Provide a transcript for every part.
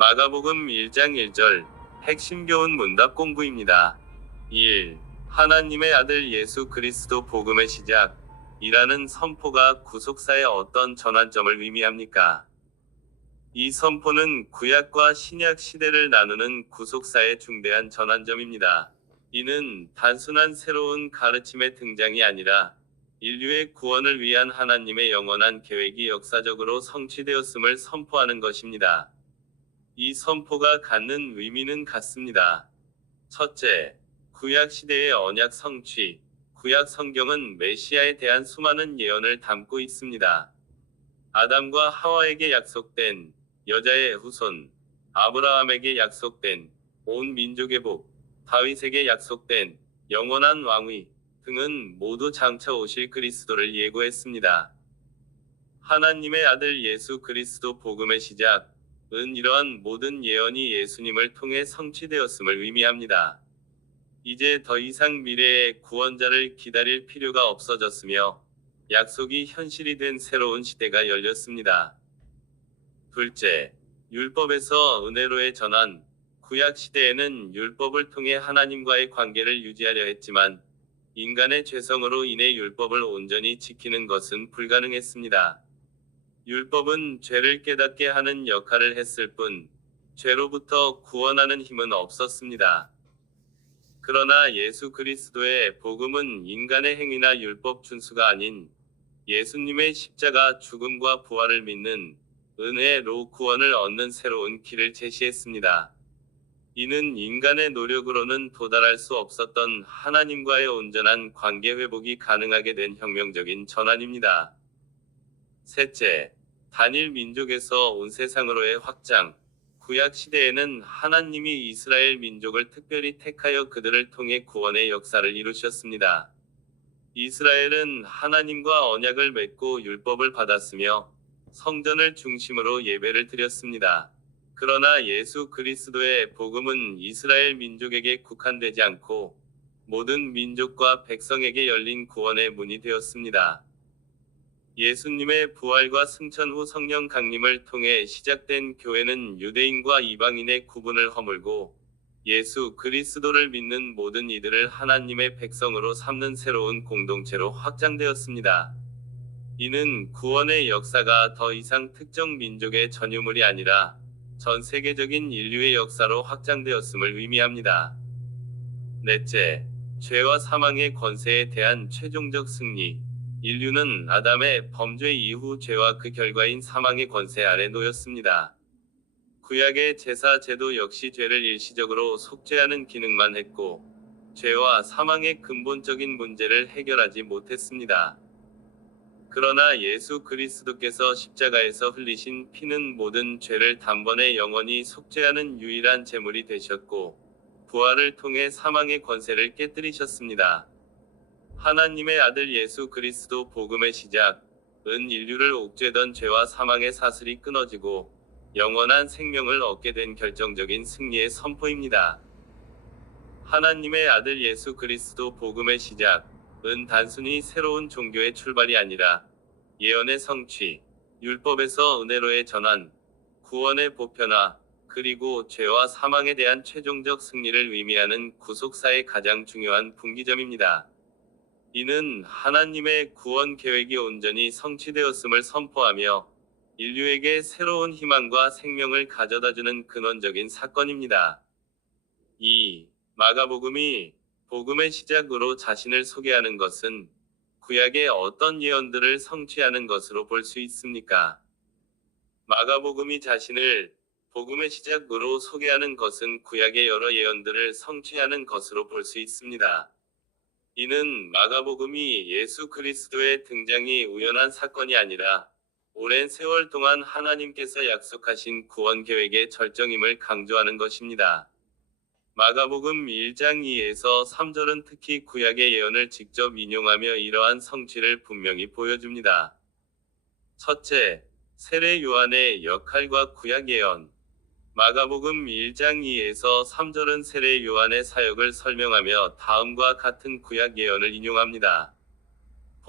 마가복음 1장 1절 핵심 교훈 문답 공부입니다. 1. 하나님의 아들 예수 그리스도 복음의 시작이라는 선포가 구속사의 어떤 전환점을 의미합니까? 이 선포는 구약과 신약 시대를 나누는 구속사의 중대한 전환점입니다. 이는 단순한 새로운 가르침의 등장이 아니라 인류의 구원을 위한 하나님의 영원한 계획이 역사적으로 성취되었음을 선포하는 것입니다. 이 선포가 갖는 의미는 같습니다. 첫째, 구약 시대의 언약 성취. 구약 성경은 메시아에 대한 수많은 예언을 담고 있습니다. 아담과 하와에게 약속된 여자의 후손, 아브라함에게 약속된 온 민족의 복, 다윗에게 약속된 영원한 왕위 등은 모두 장차 오실 그리스도를 예고했습니다. 하나님의 아들 예수 그리스도 복음의 시작은 이러한 모든 예언이 예수님을 통해 성취되었음을 의미합니다. 이제 더 이상 미래의 구원자를 기다릴 필요가 없어졌으며 약속이 현실이 된 새로운 시대가 열렸습니다. 둘째, 율법에서 은혜로의 전환. 구약 시대에는 율법을 통해 하나님과의 관계를 유지하려 했지만 인간의 죄성으로 인해 율법을 온전히 지키는 것은 불가능했습니다. 율법은 죄를 깨닫게 하는 역할을 했을 뿐 죄로부터 구원하는 힘은 없었습니다. 그러나 예수 그리스도의 복음은 인간의 행위나 율법 준수가 아닌 예수님의 십자가 죽음과 부활을 믿는 은혜로 구원을 얻는 새로운 길을 제시했습니다. 이는 인간의 노력으로는 도달할 수 없었던 하나님과의 온전한 관계 회복이 가능하게 된 혁명적인 전환입니다. 셋째, 단일 민족에서 온 세상으로의 확장. 구약 시대에는 하나님이 이스라엘 민족을 특별히 택하여 그들을 통해 구원의 역사를 이루셨습니다. 이스라엘은 하나님과 언약을 맺고 율법을 받았으며 성전을 중심으로 예배를 드렸습니다. 그러나 예수 그리스도의 복음은 이스라엘 민족에게 국한되지 않고 모든 민족과 백성에게 열린 구원의 문이 되었습니다. 예수님의 부활과 승천 후 성령 강림을 통해 시작된 교회는 유대인과 이방인의 구분을 허물고 예수 그리스도를 믿는 모든 이들을 하나님의 백성으로 삼는 새로운 공동체로 확장되었습니다. 이는 구원의 역사가 더 이상 특정 민족의 전유물이 아니라 전 세계적인 인류의 역사로 확장되었음을 의미합니다. 넷째, 죄와 사망의 권세에 대한 최종적 승리. 인류는 아담의 범죄 이후 죄와 그 결과인 사망의 권세 아래 놓였습니다. 구약의 제사 제도 역시 죄를 일시적으로 속죄하는 기능만 했고, 죄와 사망의 근본적인 문제를 해결하지 못했습니다. 그러나 예수 그리스도께서 십자가에서 흘리신 피는 모든 죄를 단번에 영원히 속죄하는 유일한 제물이 되셨고, 부활을 통해 사망의 권세를 깨뜨리셨습니다. 하나님의 아들 예수 그리스도 복음의 시작은 인류를 옥죄던 죄와 사망의 사슬이 끊어지고 영원한 생명을 얻게 된 결정적인 승리의 선포입니다. 하나님의 아들 예수 그리스도 복음의 시작은 단순히 새로운 종교의 출발이 아니라 예언의 성취, 율법에서 은혜로의 전환, 구원의 보편화, 그리고 죄와 사망에 대한 최종적 승리를 의미하는 구속사의 가장 중요한 분기점입니다. 이는 하나님의 구원 계획이 온전히 성취되었음을 선포하며 인류에게 새로운 희망과 생명을 가져다주는 근원적인 사건입니다. 2. 마가복음이 복음의 시작으로 자신을 소개하는 것은 구약의 어떤 예언들을 성취하는 것으로 볼 수 있습니까? 마가복음이 자신을 복음의 시작으로 소개하는 것은 구약의 여러 예언들을 성취하는 것으로 볼 수 있습니다. 이는 마가복음이 예수 그리스도의 등장이 우연한 사건이 아니라 오랜 세월 동안 하나님께서 약속하신 구원 계획의 절정임을 강조하는 것입니다. 마가복음 1장 2에서 3절은 특히 구약의 예언을 직접 인용하며 이러한 성취를 분명히 보여줍니다. 첫째, 세례 요한의 역할과 구약 예언. 마가복음 1장 2에서 3절은 세례 요한의 사역을 설명하며 다음과 같은 구약 예언을 인용합니다.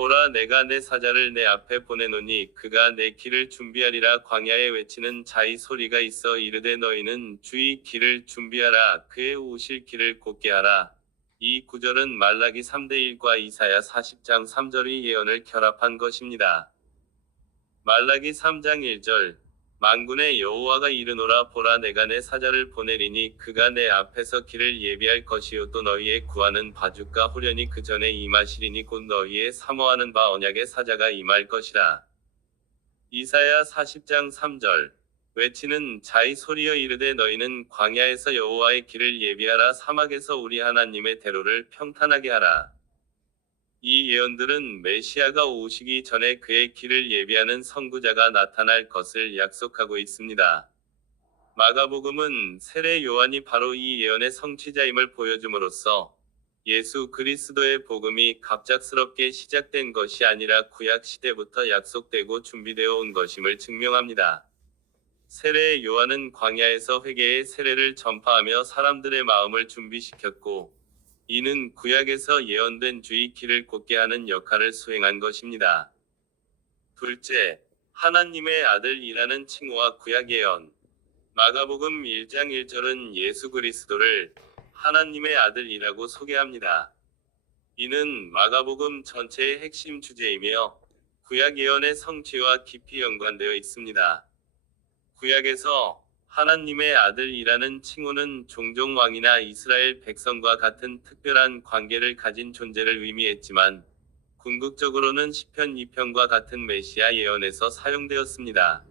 보라 내가 내 사자를 내 앞에 보내노니 그가 내 길을 준비하리라. 광야에 외치는 자의 소리가 있어 이르되 너희는 주의 길을 준비하라. 그의 오실 길을 곧게 하라. 이 구절은 말라기 3대1과 이사야 40장 3절의 예언을 결합한 것입니다. 말라기 3장 1절 만군의 여호와가 이르노라. 보라 내가 내 사자를 보내리니 그가 내 앞에서 길을 예비할 것이요 또 너희의 구하는 바죽과 후련이 그 전에 임하시리니 곧 너희의 사모하는 바 언약의 사자가 임할 것이라. 이사야 40장 3절 외치는 자의 소리여 이르되 너희는 광야에서 여호와의 길을 예비하라. 사막에서 우리 하나님의 대로를 평탄하게 하라. 이 예언들은 메시아가 오시기 전에 그의 길을 예비하는 선구자가 나타날 것을 약속하고 있습니다. 마가복음은 세례 요한이 바로 이 예언의 성취자임을 보여줌으로써 예수 그리스도의 복음이 갑작스럽게 시작된 것이 아니라 구약 시대부터 약속되고 준비되어 온 것임을 증명합니다. 세례 요한은 광야에서 회개의 세례를 전파하며 사람들의 마음을 준비시켰고 이는 구약에서 예언된 주의 길을 곧게 하는 역할을 수행한 것입니다. 둘째, 하나님의 아들이라는 칭호와 구약 예언. 마가복음 1장 1절은 예수 그리스도를 하나님의 아들이라고 소개합니다. 이는 마가복음 전체의 핵심 주제이며 구약 예언의 성취와 깊이 연관되어 있습니다. 구약에서 하나님의 아들이라는 칭호는 종종 왕이나 이스라엘 백성과 같은 특별한 관계를 가진 존재를 의미했지만 궁극적으로는 시편 2편과 같은 메시아 예언에서 사용되었습니다.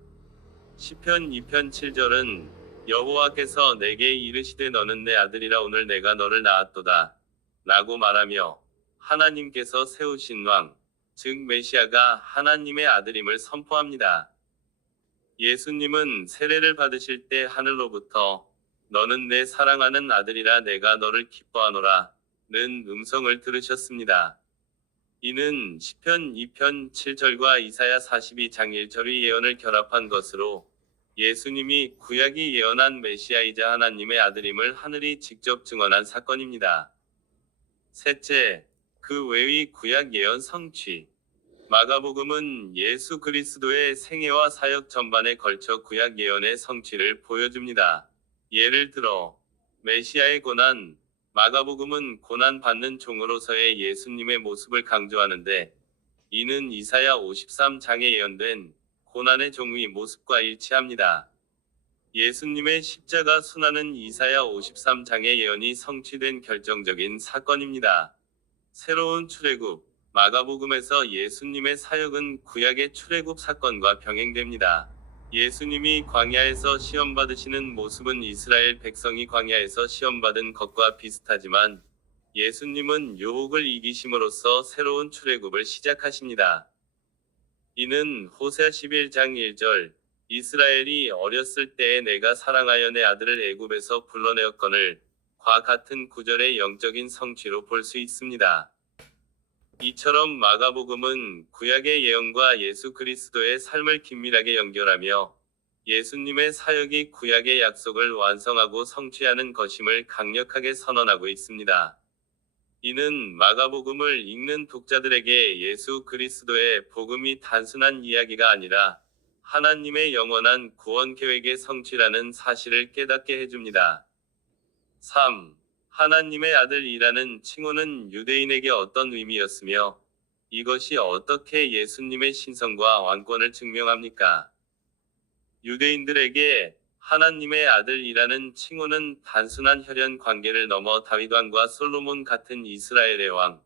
시편 2편 7절은 여호와께서 내게 이르시되 너는 내 아들이라 오늘 내가 너를 낳았도다 라고 말하며 하나님께서 세우신 왕, 즉 메시아가 하나님의 아들임을 선포합니다. 예수님은 세례를 받으실 때 하늘로부터 너는 내 사랑하는 아들이라 내가 너를 기뻐하노라 는 음성을 들으셨습니다. 이는 시편 2편 7절과 이사야 42장 1절의 예언을 결합한 것으로 예수님이 구약이 예언한 메시아이자 하나님의 아들임을 하늘이 직접 증언한 사건입니다. 셋째, 그 외의 구약 예언 성취. 마가복음은 예수 그리스도의 생애와 사역 전반에 걸쳐 구약 예언의 성취를 보여줍니다. 예를 들어 메시아의 고난. 마가복음은 고난받는 종으로서의 예수님의 모습을 강조하는데 이는 이사야 53장에 예언된 고난의 종의 모습과 일치합니다. 예수님의 십자가 순환은 이사야 53장의 예언이 성취된 결정적인 사건입니다. 새로운 출애굽. 마가복음에서 예수님의 사역은 구약의 출애굽 사건과 병행됩니다. 예수님이 광야에서 시험받으시는 모습은 이스라엘 백성이 광야에서 시험받은 것과 비슷하지만 예수님은 유혹을 이기심으로써 새로운 출애굽을 시작하십니다. 이는 호세아 11장 1절 이스라엘이 어렸을 때에 내가 사랑하여 내 아들을 애굽에서 불러내었거늘 과 같은 구절의 영적인 성취로 볼 수 있습니다. 이처럼 마가복음은 구약의 예언과 예수 그리스도의 삶을 긴밀하게 연결하며 예수님의 사역이 구약의 약속을 완성하고 성취하는 것임을 강력하게 선언하고 있습니다. 이는 마가복음을 읽는 독자들에게 예수 그리스도의 복음이 단순한 이야기가 아니라 하나님의 영원한 구원 계획의 성취라는 사실을 깨닫게 해줍니다. 3. 하나님의 아들이라는 칭호는 유대인에게 어떤 의미였으며 이것이 어떻게 예수님의 신성과 왕권을 증명합니까? 유대인들에게 하나님의 아들이라는 칭호는 단순한 혈연 관계를 넘어 다윗 왕과 솔로몬 같은 이스라엘의 왕,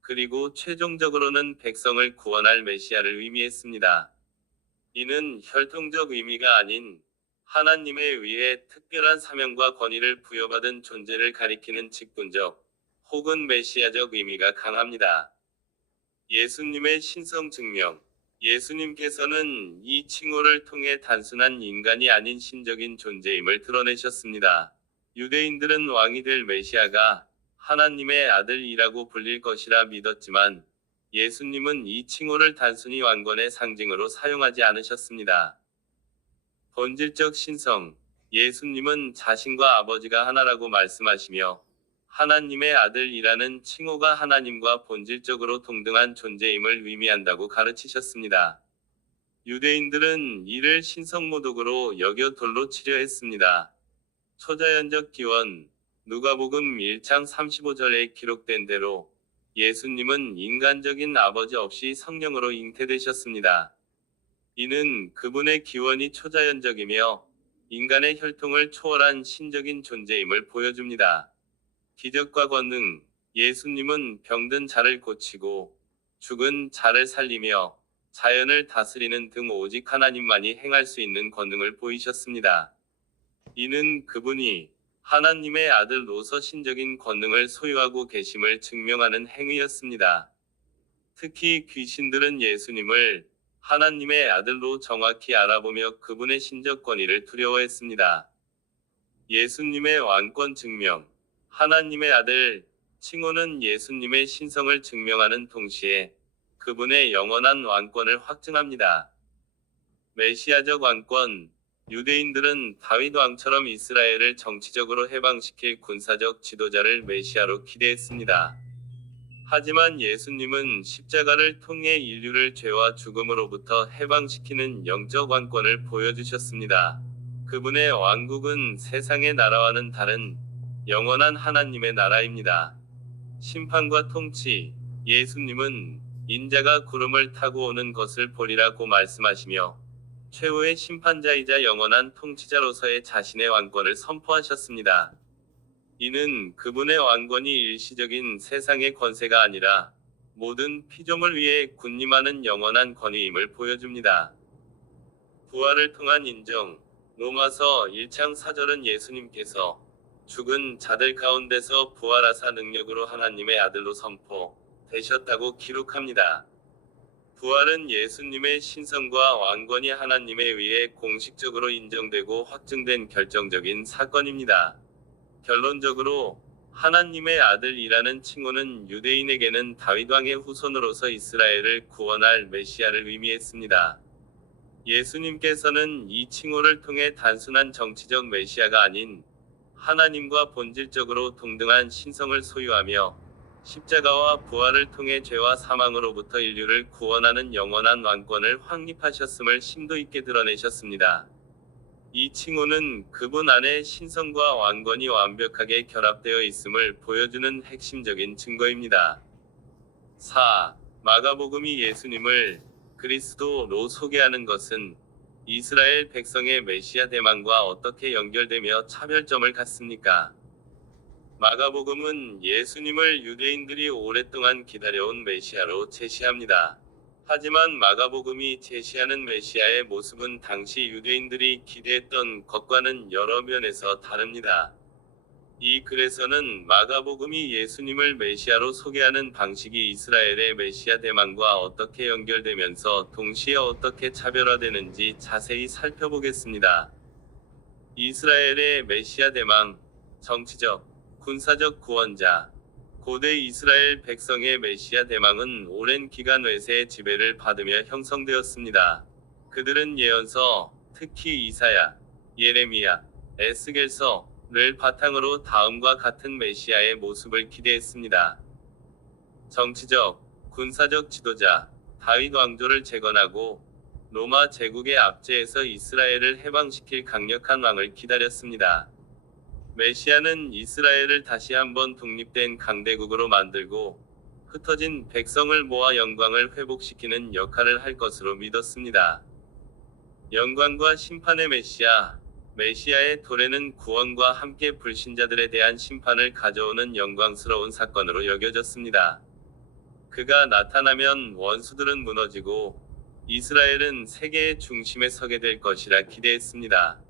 그리고 최종적으로는 백성을 구원할 메시아를 의미했습니다. 이는 혈통적 의미가 아닌 하나님에 의해 특별한 사명과 권위를 부여받은 존재를 가리키는 직분적 혹은 메시아적 의미가 강합니다. 예수님의 신성 증명. 예수님께서는 이 칭호를 통해 단순한 인간이 아닌 신적인 존재임을 드러내셨습니다. 유대인들은 왕이 될 메시아가 하나님의 아들이라고 불릴 것이라 믿었지만 예수님은 이 칭호를 단순히 왕권의 상징으로 사용하지 않으셨습니다. 본질적 신성. 예수님은 자신과 아버지가 하나라고 말씀하시며 하나님의 아들이라는 칭호가 하나님과 본질적으로 동등한 존재임을 의미한다고 가르치셨습니다. 유대인들은 이를 신성모독으로 여겨 돌로 치려 했습니다. 초자연적 기원, 누가복음 1장 35절에 기록된 대로 예수님은 인간적인 아버지 없이 성령으로 잉태되셨습니다. 이는 그분의 기원이 초자연적이며 인간의 혈통을 초월한 신적인 존재임을 보여줍니다. 기적과 권능, 예수님은 병든 자를 고치고 죽은 자를 살리며 자연을 다스리는 등 오직 하나님만이 행할 수 있는 권능을 보이셨습니다. 이는 그분이 하나님의 아들로서 신적인 권능을 소유하고 계심을 증명하는 행위였습니다. 특히 귀신들은 예수님을 하나님의 아들로 정확히 알아보며 그분의 신적 권위를 두려워했습니다. 예수님의 왕권 증명, 하나님의 아들, 칭호는 예수님의 신성을 증명하는 동시에 그분의 영원한 왕권을 확증합니다. 메시아적 왕권, 유대인들은 다윗 왕처럼 이스라엘을 정치적으로 해방시킬 군사적 지도자를 메시아로 기대했습니다. 하지만 예수님은 십자가를 통해 인류를 죄와 죽음으로부터 해방시키는 영적 왕권을 보여주셨습니다. 그분의 왕국은 세상의 나라와는 다른 영원한 하나님의 나라입니다. 심판과 통치, 예수님은 인자가 구름을 타고 오는 것을 보리라고 말씀하시며 최후의 심판자이자 영원한 통치자로서의 자신의 왕권을 선포하셨습니다. 이는 그분의 왕권이 일시적인 세상의 권세가 아니라 모든 피조물 위에 군림하는 영원한 권위임을 보여줍니다. 부활을 통한 인정, 로마서 1장 4절은 예수님께서 죽은 자들 가운데서 부활하사 능력으로 하나님의 아들로 선포되셨다고 기록합니다. 부활은 예수님의 신성과 왕권이 하나님에 의해 공식적으로 인정되고 확증된 결정적인 사건입니다. 결론적으로 하나님의 아들이라는 칭호는 유대인에게는 다윗 왕의 후손으로서 이스라엘을 구원할 메시아를 의미했습니다. 예수님께서는 이 칭호를 통해 단순한 정치적 메시아가 아닌 하나님과 본질적으로 동등한 신성을 소유하며 십자가와 부활을 통해 죄와 사망으로부터 인류를 구원하는 영원한 왕권을 확립하셨음을 심도 있게 드러내셨습니다. 이 칭호는 그분 안에 신성과 왕권이 완벽하게 결합되어 있음을 보여주는 핵심적인 증거입니다. 4. 마가복음이 예수님을 그리스도로 소개하는 것은 이스라엘 백성의 메시아 대망과 어떻게 연결되며 차별점을 갖습니까? 마가복음은 예수님을 유대인들이 오랫동안 기다려온 메시아로 제시합니다. 하지만 마가복음이 제시하는 메시아의 모습은 당시 유대인들이 기대했던 것과는 여러 면에서 다릅니다. 이 글에서는 마가복음이 예수님을 메시아로 소개하는 방식이 이스라엘의 메시아 대망과 어떻게 연결되면서 동시에 어떻게 차별화되는지 자세히 살펴보겠습니다. 이스라엘의 메시아 대망, 정치적, 군사적 구원자. 고대 이스라엘 백성의 메시아 대망은 오랜 기간 외세의 지배를 받으며 형성되었습니다. 그들은 예언서, 특히 이사야, 예레미야, 에스겔서를 바탕으로 다음과 같은 메시아의 모습을 기대했습니다. 정치적, 군사적 지도자, 다윗 왕조를 재건하고 로마 제국의 압제에서 이스라엘을 해방시킬 강력한 왕을 기다렸습니다. 메시아는 이스라엘을 다시 한번 독립된 강대국으로 만들고 흩어진 백성을 모아 영광을 회복시키는 역할을 할 것으로 믿었습니다. 영광과 심판의 메시아, 메시아의 도래는 구원과 함께 불신자들에 대한 심판을 가져오는 영광스러운 사건으로 여겨졌습니다. 그가 나타나면 원수들은 무너지고 이스라엘은 세계의 중심에 서게 될 것이라 기대했습니다.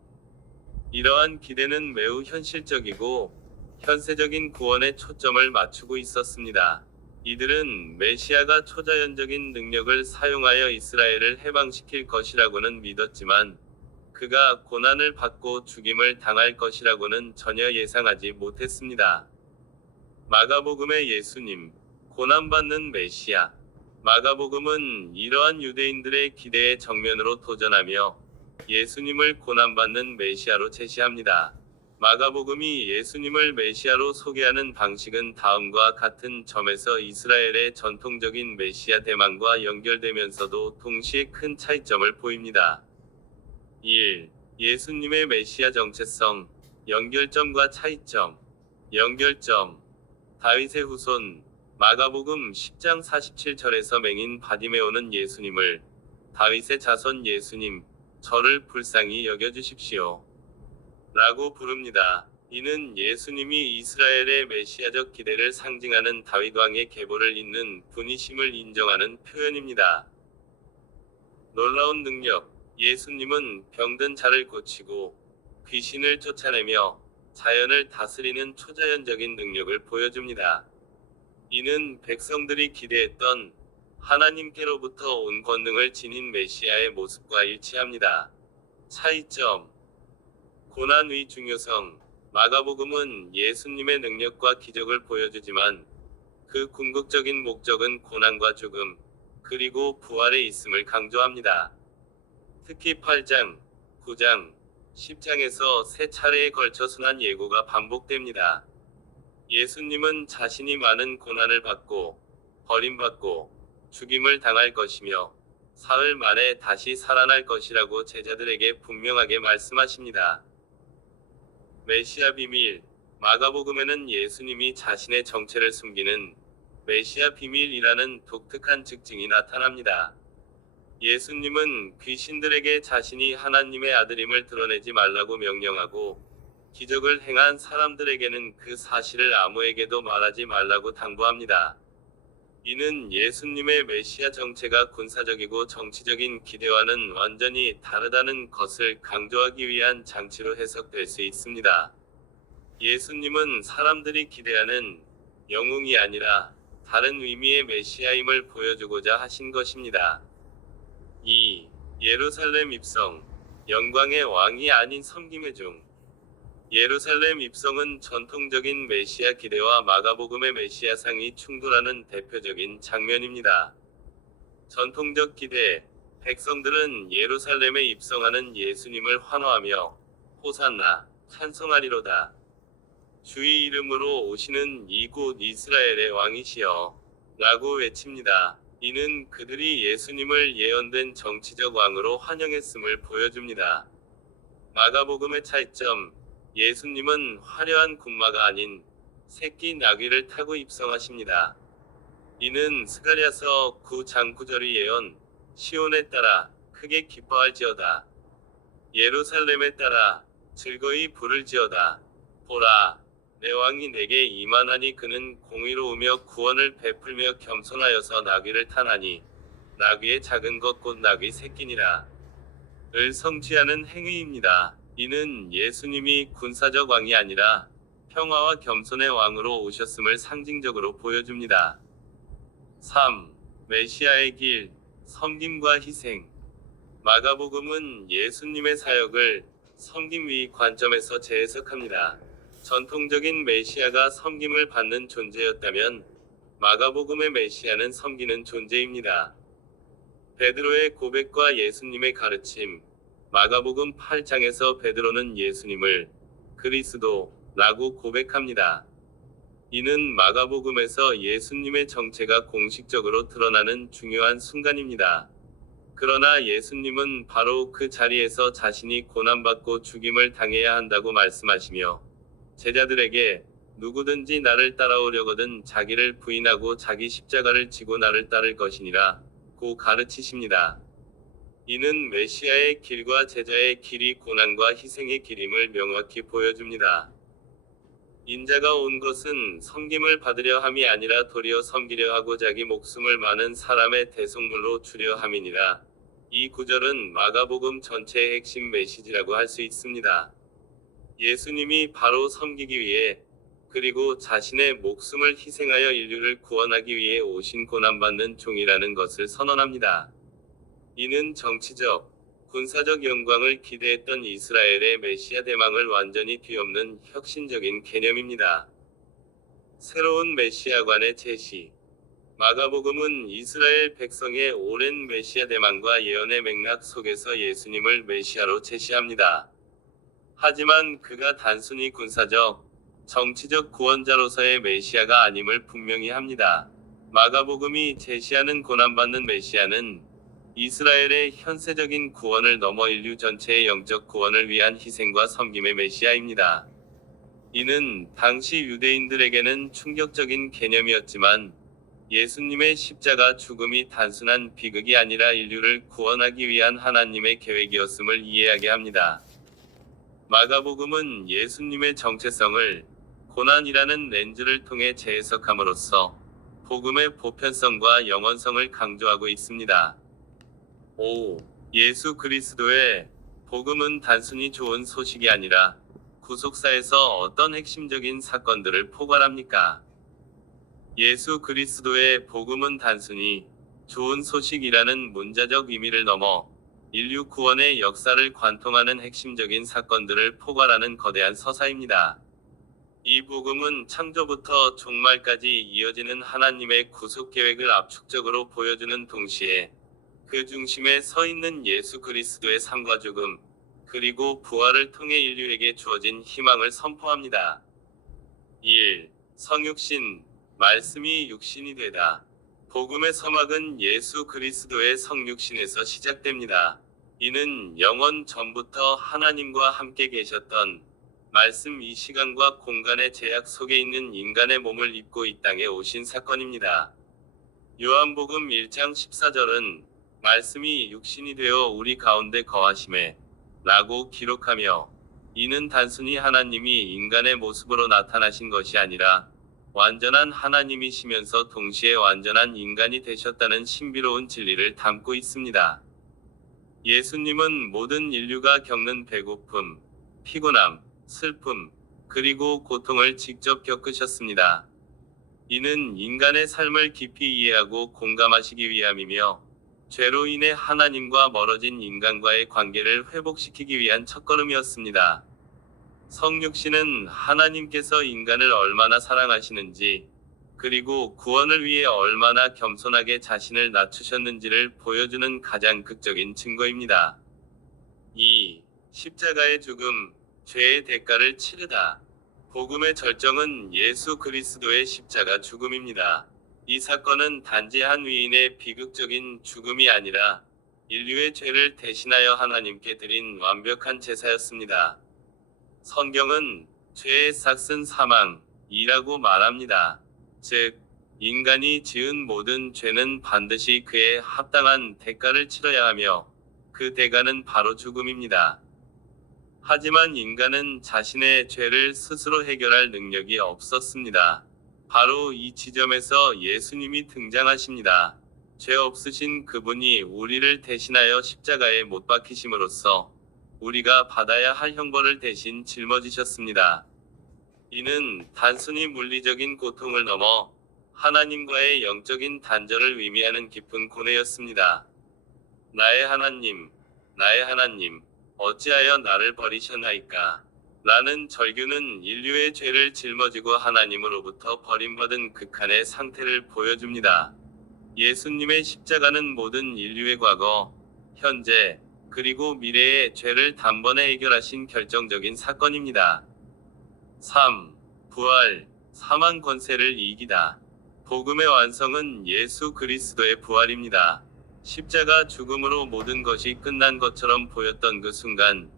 이러한 기대는 매우 현실적이고 현세적인 구원에 초점을 맞추고 있었습니다. 이들은 메시아가 초자연적인 능력을 사용하여 이스라엘을 해방시킬 것이라고는 믿었지만 그가 고난을 받고 죽임을 당할 것이라고는 전혀 예상하지 못했습니다. 마가복음의 예수님, 고난받는 메시아. 마가복음은 이러한 유대인들의 기대에 정면으로 도전하며 예수님을 고난받는 메시아로 제시합니다. 마가복음이 예수님을 메시아로 소개하는 방식은 다음과 같은 점에서 이스라엘의 전통적인 메시아 대망과 연결되면서도 동시에 큰 차이점을 보입니다. 1. 예수님의 메시아 정체성, 연결점과 차이점. 연결점. 다윗의 후손. 마가복음 10장 47절에서 맹인 바디메오는 예수님을 다윗의 자손 예수님, 저를 불쌍히 여겨주십시오 라고 부릅니다. 이는 예수님이 이스라엘의 메시아적 기대를 상징하는 다윗 왕의 계보를 잇는 분이심을 인정하는 표현입니다. 놀라운 능력. 예수님은 병든 자를 고치고 귀신을 쫓아내며 자연을 다스리는 초자연적인 능력을 보여줍니다. 이는 백성들이 기대했던 하나님께로부터 온 권능을 지닌 메시아의 모습과 일치합니다. 차이점. 고난의 중요성. 마가복음은 예수님의 능력과 기적을 보여주지만 그 궁극적인 목적은 고난과 죽음, 그리고 부활에 있음을 강조합니다. 특히 8장, 9장, 10장에서 세 차례에 걸쳐 순환 예고가 반복됩니다. 예수님은 자신이 많은 고난을 받고 버림받고 죽임을 당할 것이며 사흘 만에 다시 살아날 것이라고 제자들에게 분명하게 말씀하십니다. 메시아 비밀. 마가복음에는 예수님이 자신의 정체를 숨기는 메시아 비밀이라는 독특한 특징이 나타납니다. 예수님은 귀신들에게 자신이 하나님의 아들임을 드러내지 말라고 명령하고 기적을 행한 사람들에게는 그 사실을 아무에게도 말하지 말라고 당부합니다. 이는 예수님의 메시아 정체가 군사적이고 정치적인 기대와는 완전히 다르다는 것을 강조하기 위한 장치로 해석될 수 있습니다. 예수님은 사람들이 기대하는 영웅이 아니라 다른 의미의 메시아임을 보여주고자 하신 것입니다. 2. 예루살렘 입성. 영광의 왕이 아닌 섬김의 종. 예루살렘 입성은 전통적인 메시아 기대와 마가복음의 메시아상이 충돌하는 대표적인 장면입니다. 전통적 기대. 백성들은 예루살렘에 입성하는 예수님을 환호하며 호산나, 찬송하리로다. 주의 이름으로 오시는 이곳 이스라엘의 왕이시여 라고 외칩니다. 이는 그들이 예수님을 예언된 정치적 왕으로 환영했음을 보여줍니다. 마가복음의 차이점. 예수님은 화려한 군마가 아닌 새끼 나귀를 타고 입성하십니다. 이는 스가랴서 9장 9절의 예언, 시온에 따라 크게 기뻐할지어다. 예루살렘에 따라 즐거이 부를지어다. 보라, 내 왕이 내게 임하나니 그는 공의로우며 구원을 베풀며 겸손하여서 나귀를 타나니 나귀의 작은 것 곧 나귀 새끼니라. 을 성취하는 행위입니다. 이는 예수님이 군사적 왕이 아니라 평화와 겸손의 왕으로 오셨음을 상징적으로 보여줍니다. 3. 메시아의 길, 섬김과 희생. 마가복음은 예수님의 사역을 섬김의 관점에서 재해석합니다. 전통적인 메시아가 섬김을 받는 존재였다면 마가복음의 메시아는 섬기는 존재입니다. 베드로의 고백과 예수님의 가르침. 마가복음 8장에서 베드로는 예수님을 그리스도라고 고백합니다. 이는 마가복음에서 예수님의 정체가 공식적으로 드러나는 중요한 순간입니다. 그러나 예수님은 바로 그 자리에서 자신이 고난받고 죽임을 당해야 한다고 말씀하시며 제자들에게 누구든지 나를 따라오려거든 자기를 부인하고 자기 십자가를 지고 나를 따를 것이니라 고 가르치십니다. 이는 메시아의 길과 제자의 길이 고난과 희생의 길임을 명확히 보여줍니다. 인자가 온 것은 섬김을 받으려 함이 아니라 도리어 섬기려 하고 자기 목숨을 많은 사람의 대속물로 주려 함이니라. 이 구절은 마가복음 전체의 핵심 메시지라고 할 수 있습니다. 예수님이 바로 섬기기 위해 그리고 자신의 목숨을 희생하여 인류를 구원하기 위해 오신 고난받는 종이라는 것을 선언합니다. 이는 정치적, 군사적 영광을 기대했던 이스라엘의 메시아 대망을 완전히 뒤엎는 혁신적인 개념입니다. 새로운 메시아관의 제시. 마가복음은 이스라엘 백성의 오랜 메시아 대망과 예언의 맥락 속에서 예수님을 메시아로 제시합니다. 하지만 그가 단순히 군사적, 정치적 구원자로서의 메시아가 아님을 분명히 합니다. 마가복음이 제시하는 고난받는 메시아는 이스라엘의 현세적인 구원을 넘어 인류 전체의 영적 구원을 위한 희생과 섬김의 메시아입니다. 이는 당시 유대인들에게는 충격적인 개념이었지만 예수님의 십자가 죽음이 단순한 비극이 아니라 인류를 구원하기 위한 하나님의 계획이었음을 이해하게 합니다. 마가복음은 예수님의 정체성을 고난이라는 렌즈를 통해 재해석함으로써 복음의 보편성과 영원성을 강조하고 있습니다. 5. 예수 그리스도의 복음은 단순히 좋은 소식이 아니라 구속사에서 어떤 핵심적인 사건들을 포괄합니까? 예수 그리스도의 복음은 단순히 좋은 소식이라는 문자적 의미를 넘어 인류 구원의 역사를 관통하는 핵심적인 사건들을 포괄하는 거대한 서사입니다. 이 복음은 창조부터 종말까지 이어지는 하나님의 구속 계획을 압축적으로 보여주는 동시에 그 중심에 서 있는 예수 그리스도의 삶과 죽음, 그리고 부활을 통해 인류에게 주어진 희망을 선포합니다. 1. 성육신, 말씀이 육신이 되다. 복음의 서막은 예수 그리스도의 성육신에서 시작됩니다. 이는 영원 전부터 하나님과 함께 계셨던 말씀 이 시간과 공간의 제약 속에 있는 인간의 몸을 입고 이 땅에 오신 사건입니다. 요한복음 1장 14절은 말씀이 육신이 되어 우리 가운데 거하심에 라고 기록하며 이는 단순히 하나님이 인간의 모습으로 나타나신 것이 아니라 완전한 하나님이시면서 동시에 완전한 인간이 되셨다는 신비로운 진리를 담고 있습니다. 예수님은 모든 인류가 겪는 배고픔, 피곤함, 슬픔, 그리고 고통을 직접 겪으셨습니다. 이는 인간의 삶을 깊이 이해하고 공감하시기 위함이며 죄로 인해 하나님과 멀어진 인간과의 관계를 회복시키기 위한 첫걸음이었습니다. 성육신은 하나님께서 인간을 얼마나 사랑하시는지, 그리고 구원을 위해 얼마나 겸손하게 자신을 낮추셨는지를 보여주는 가장 극적인 증거입니다. 2. 십자가의 죽음, 죄의 대가를 치르다. 복음의 절정은 예수 그리스도의 십자가 죽음입니다. 이 사건은 단지 한 위인의 비극적인 죽음이 아니라 인류의 죄를 대신하여 하나님께 드린 완벽한 제사였습니다. 성경은 죄의 삭은 사망이라고 말합니다. 즉, 인간이 지은 모든 죄는 반드시 그에 합당한 대가를 치러야 하며 그 대가는 바로 죽음입니다. 하지만 인간은 자신의 죄를 스스로 해결할 능력이 없었습니다. 바로 이 지점에서 예수님이 등장하십니다. 죄 없으신 그분이 우리를 대신하여 십자가에 못 박히심으로써 우리가 받아야 할 형벌을 대신 짊어지셨습니다. 이는 단순히 물리적인 고통을 넘어 하나님과의 영적인 단절을 의미하는 깊은 고뇌였습니다. 나의 하나님, 나의 하나님, 어찌하여 나를 버리셨나이까? 라는 절규는 인류의 죄를 짊어지고 하나님으로부터 버림받은 극한의 상태를 보여줍니다. 예수님의 십자가는 모든 인류의 과거, 현재, 그리고 미래의 죄를 단번에 해결하신 결정적인 사건입니다. 3. 부활, 사망 권세를 이기다. 복음의 완성은 예수 그리스도의 부활입니다. 십자가 죽음으로 모든 것이 끝난 것처럼 보였던 그 순간,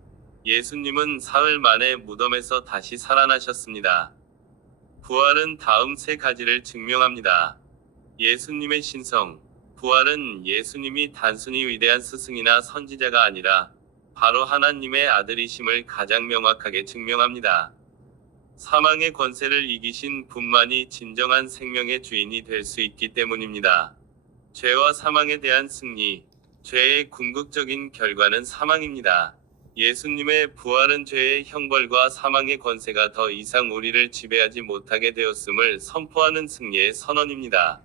예수님은 사흘 만에 무덤에서 다시 살아나셨습니다. 부활은 다음 세 가지를 증명합니다. 예수님의 신성. 부활은 예수님이 단순히 위대한 스승이나 선지자가 아니라 바로 하나님의 아들이심을 가장 명확하게 증명합니다. 사망의 권세를 이기신 분만이 진정한 생명의 주인이 될 수 있기 때문입니다. 죄와 사망에 대한 승리, 죄의 궁극적인 결과는 사망입니다. 예수님의 부활은 죄의 형벌과 사망의 권세가 더 이상 우리를 지배하지 못하게 되었음을 선포하는 승리의 선언입니다.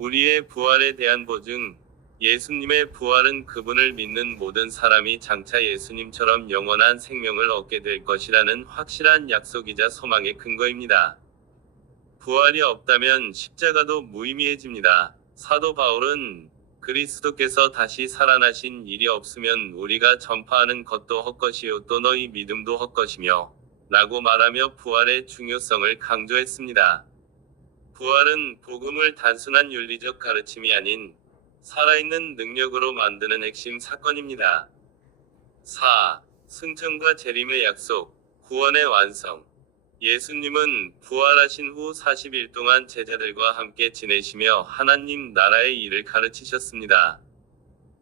우리의 부활에 대한 보증. 예수님의 부활은 그분을 믿는 모든 사람이 장차 예수님처럼 영원한 생명을 얻게 될 것이라는 확실한 약속이자 소망의 근거입니다. 부활이 없다면 십자가도 무의미해집니다. 사도 바울은 그리스도께서 다시 살아나신 일이 없으면 우리가 전파하는 것도 헛것이요 또 너희 믿음도 헛것이며 라고 말하며 부활의 중요성을 강조했습니다. 부활은 복음을 단순한 윤리적 가르침이 아닌 살아있는 능력으로 만드는 핵심 사건입니다. 4. 승천과 재림의 약속, 구원의 완성. 예수님은 부활하신 후 40일 동안 제자들과 함께 지내시며 하나님 나라의 일을 가르치셨습니다.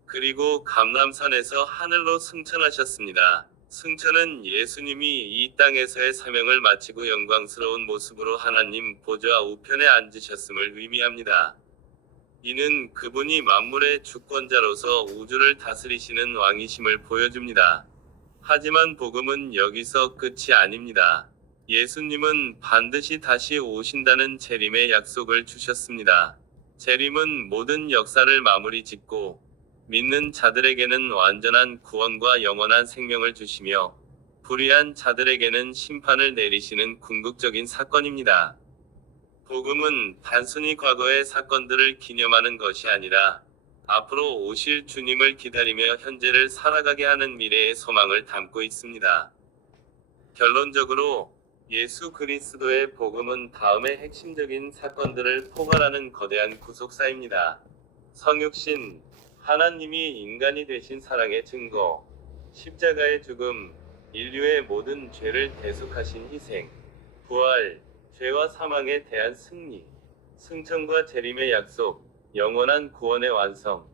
그리고 감람산에서 하늘로 승천하셨습니다. 승천은 예수님이 이 땅에서의 사명을 마치고 영광스러운 모습으로 하나님 보좌 우편에 앉으셨음을 의미합니다. 이는 그분이 만물의 주권자로서 우주를 다스리시는 왕이심을 보여줍니다. 하지만 복음은 여기서 끝이 아닙니다. 예수님은 반드시 다시 오신다는 재림의 약속을 주셨습니다. 재림은 모든 역사를 마무리 짓고 믿는 자들에게는 완전한 구원과 영원한 생명을 주시며 불의한 자들에게는 심판을 내리시는 궁극적인 사건입니다. 복음은 단순히 과거의 사건들을 기념하는 것이 아니라 앞으로 오실 주님을 기다리며 현재를 살아가게 하는 미래의 소망을 담고 있습니다. 결론적으로 예수 그리스도의 복음은 다음의 핵심적인 사건들을 포괄하는 거대한 구속사입니다. 성육신, 하나님이 인간이 되신 사랑의 증거, 십자가의 죽음, 인류의 모든 죄를 대속하신 희생, 부활, 죄와 사망에 대한 승리, 승천과 재림의 약속, 영원한 구원의 완성.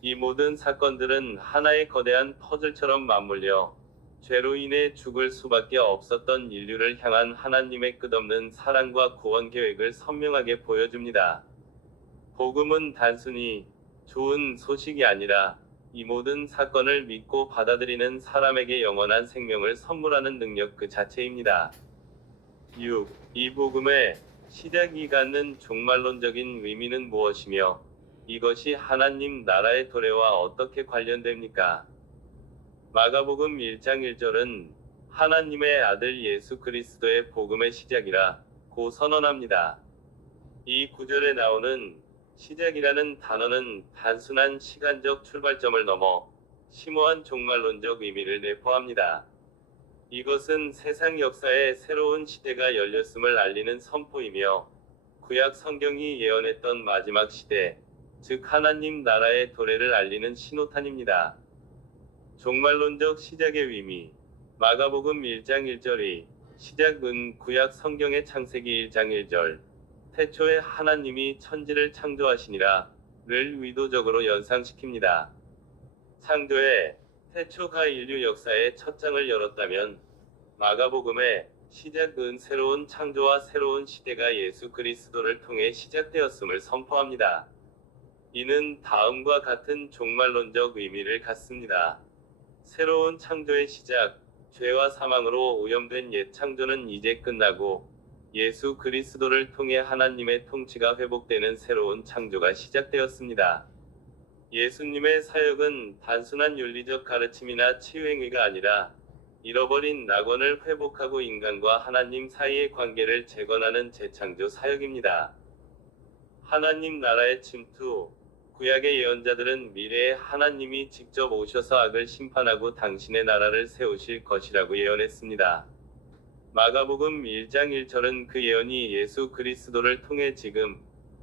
이 모든 사건들은 하나의 거대한 퍼즐처럼 맞물려 죄로 인해 죽을 수밖에 없었던 인류를 향한 하나님의 끝없는 사랑과 구원 계획을 선명하게 보여줍니다. 복음은 단순히 좋은 소식이 아니라 이 모든 사건을 믿고 받아들이는 사람에게 영원한 생명을 선물하는 능력 그 자체입니다. 6. 이 복음의 시작이 갖는 종말론적인 의미는 무엇이며 이것이 하나님 나라의 도래와 어떻게 관련됩니까? 마가복음 1장 1절은 하나님의 아들 예수 그리스도의 복음의 시작이라 고 선언합니다. 이 구절에 나오는 시작이라는 단어는 단순한 시간적 출발점을 넘어 심오한 종말론적 의미를 내포합니다. 이것은 세상 역사에 새로운 시대가 열렸음을 알리는 선포이며 구약 성경이 예언했던 마지막 시대, 즉 하나님 나라의 도래를 알리는 신호탄입니다. 종말론적 시작의 의미. 마가복음 1장 1절이 시작은 구약 성경의 창세기 1장 1절 태초에 하나님이 천지를 창조하시니라 를 의도적으로 연상시킵니다. 창조의 태초가 인류 역사의 첫 장을 열었다면 마가복음의 시작은 새로운 창조와 새로운 시대가 예수 그리스도를 통해 시작되었음을 선포합니다. 이는 다음과 같은 종말론적 의미를 갖습니다. 새로운 창조의 시작, 죄와 사망으로 오염된 옛 창조는 이제 끝나고 예수 그리스도를 통해 하나님의 통치가 회복되는 새로운 창조가 시작되었습니다. 예수님의 사역은 단순한 윤리적 가르침이나 치유행위가 아니라 잃어버린 낙원을 회복하고 인간과 하나님 사이의 관계를 재건하는 재창조 사역입니다. 하나님 나라의 침투. 구약의 예언자들은 미래에 하나님이 직접 오셔서 악을 심판하고 당신의 나라를 세우실 것이라고 예언했습니다. 마가복음 1장 1절은 그 예언이 예수 그리스도를 통해 지금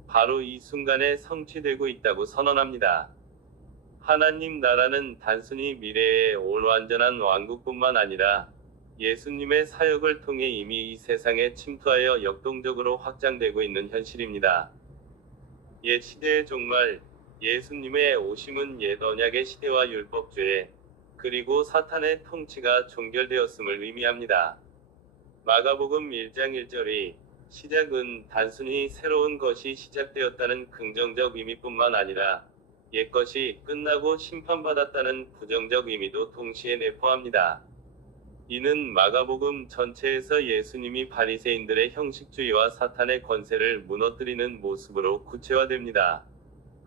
바로 이 순간에 성취되고 있다고 선언합니다. 하나님 나라는 단순히 미래의 올 완전한 왕국뿐만 아니라 예수님의 사역을 통해 이미 이 세상에 침투하여 역동적으로 확장되고 있는 현실입니다. 옛 시대의 종말. 예수님의 오심은 옛 언약의 시대와 율법죄, 그리고 사탄의 통치가 종결되었음을 의미합니다. 마가복음 1장 1절이 시작은 단순히 새로운 것이 시작되었다는 긍정적 의미뿐만 아니라 옛 것이 끝나고 심판받았다는 부정적 의미도 동시에 내포합니다. 이는 마가복음 전체에서 예수님이 바리새인들의 형식주의와 사탄의 권세를 무너뜨리는 모습으로 구체화됩니다.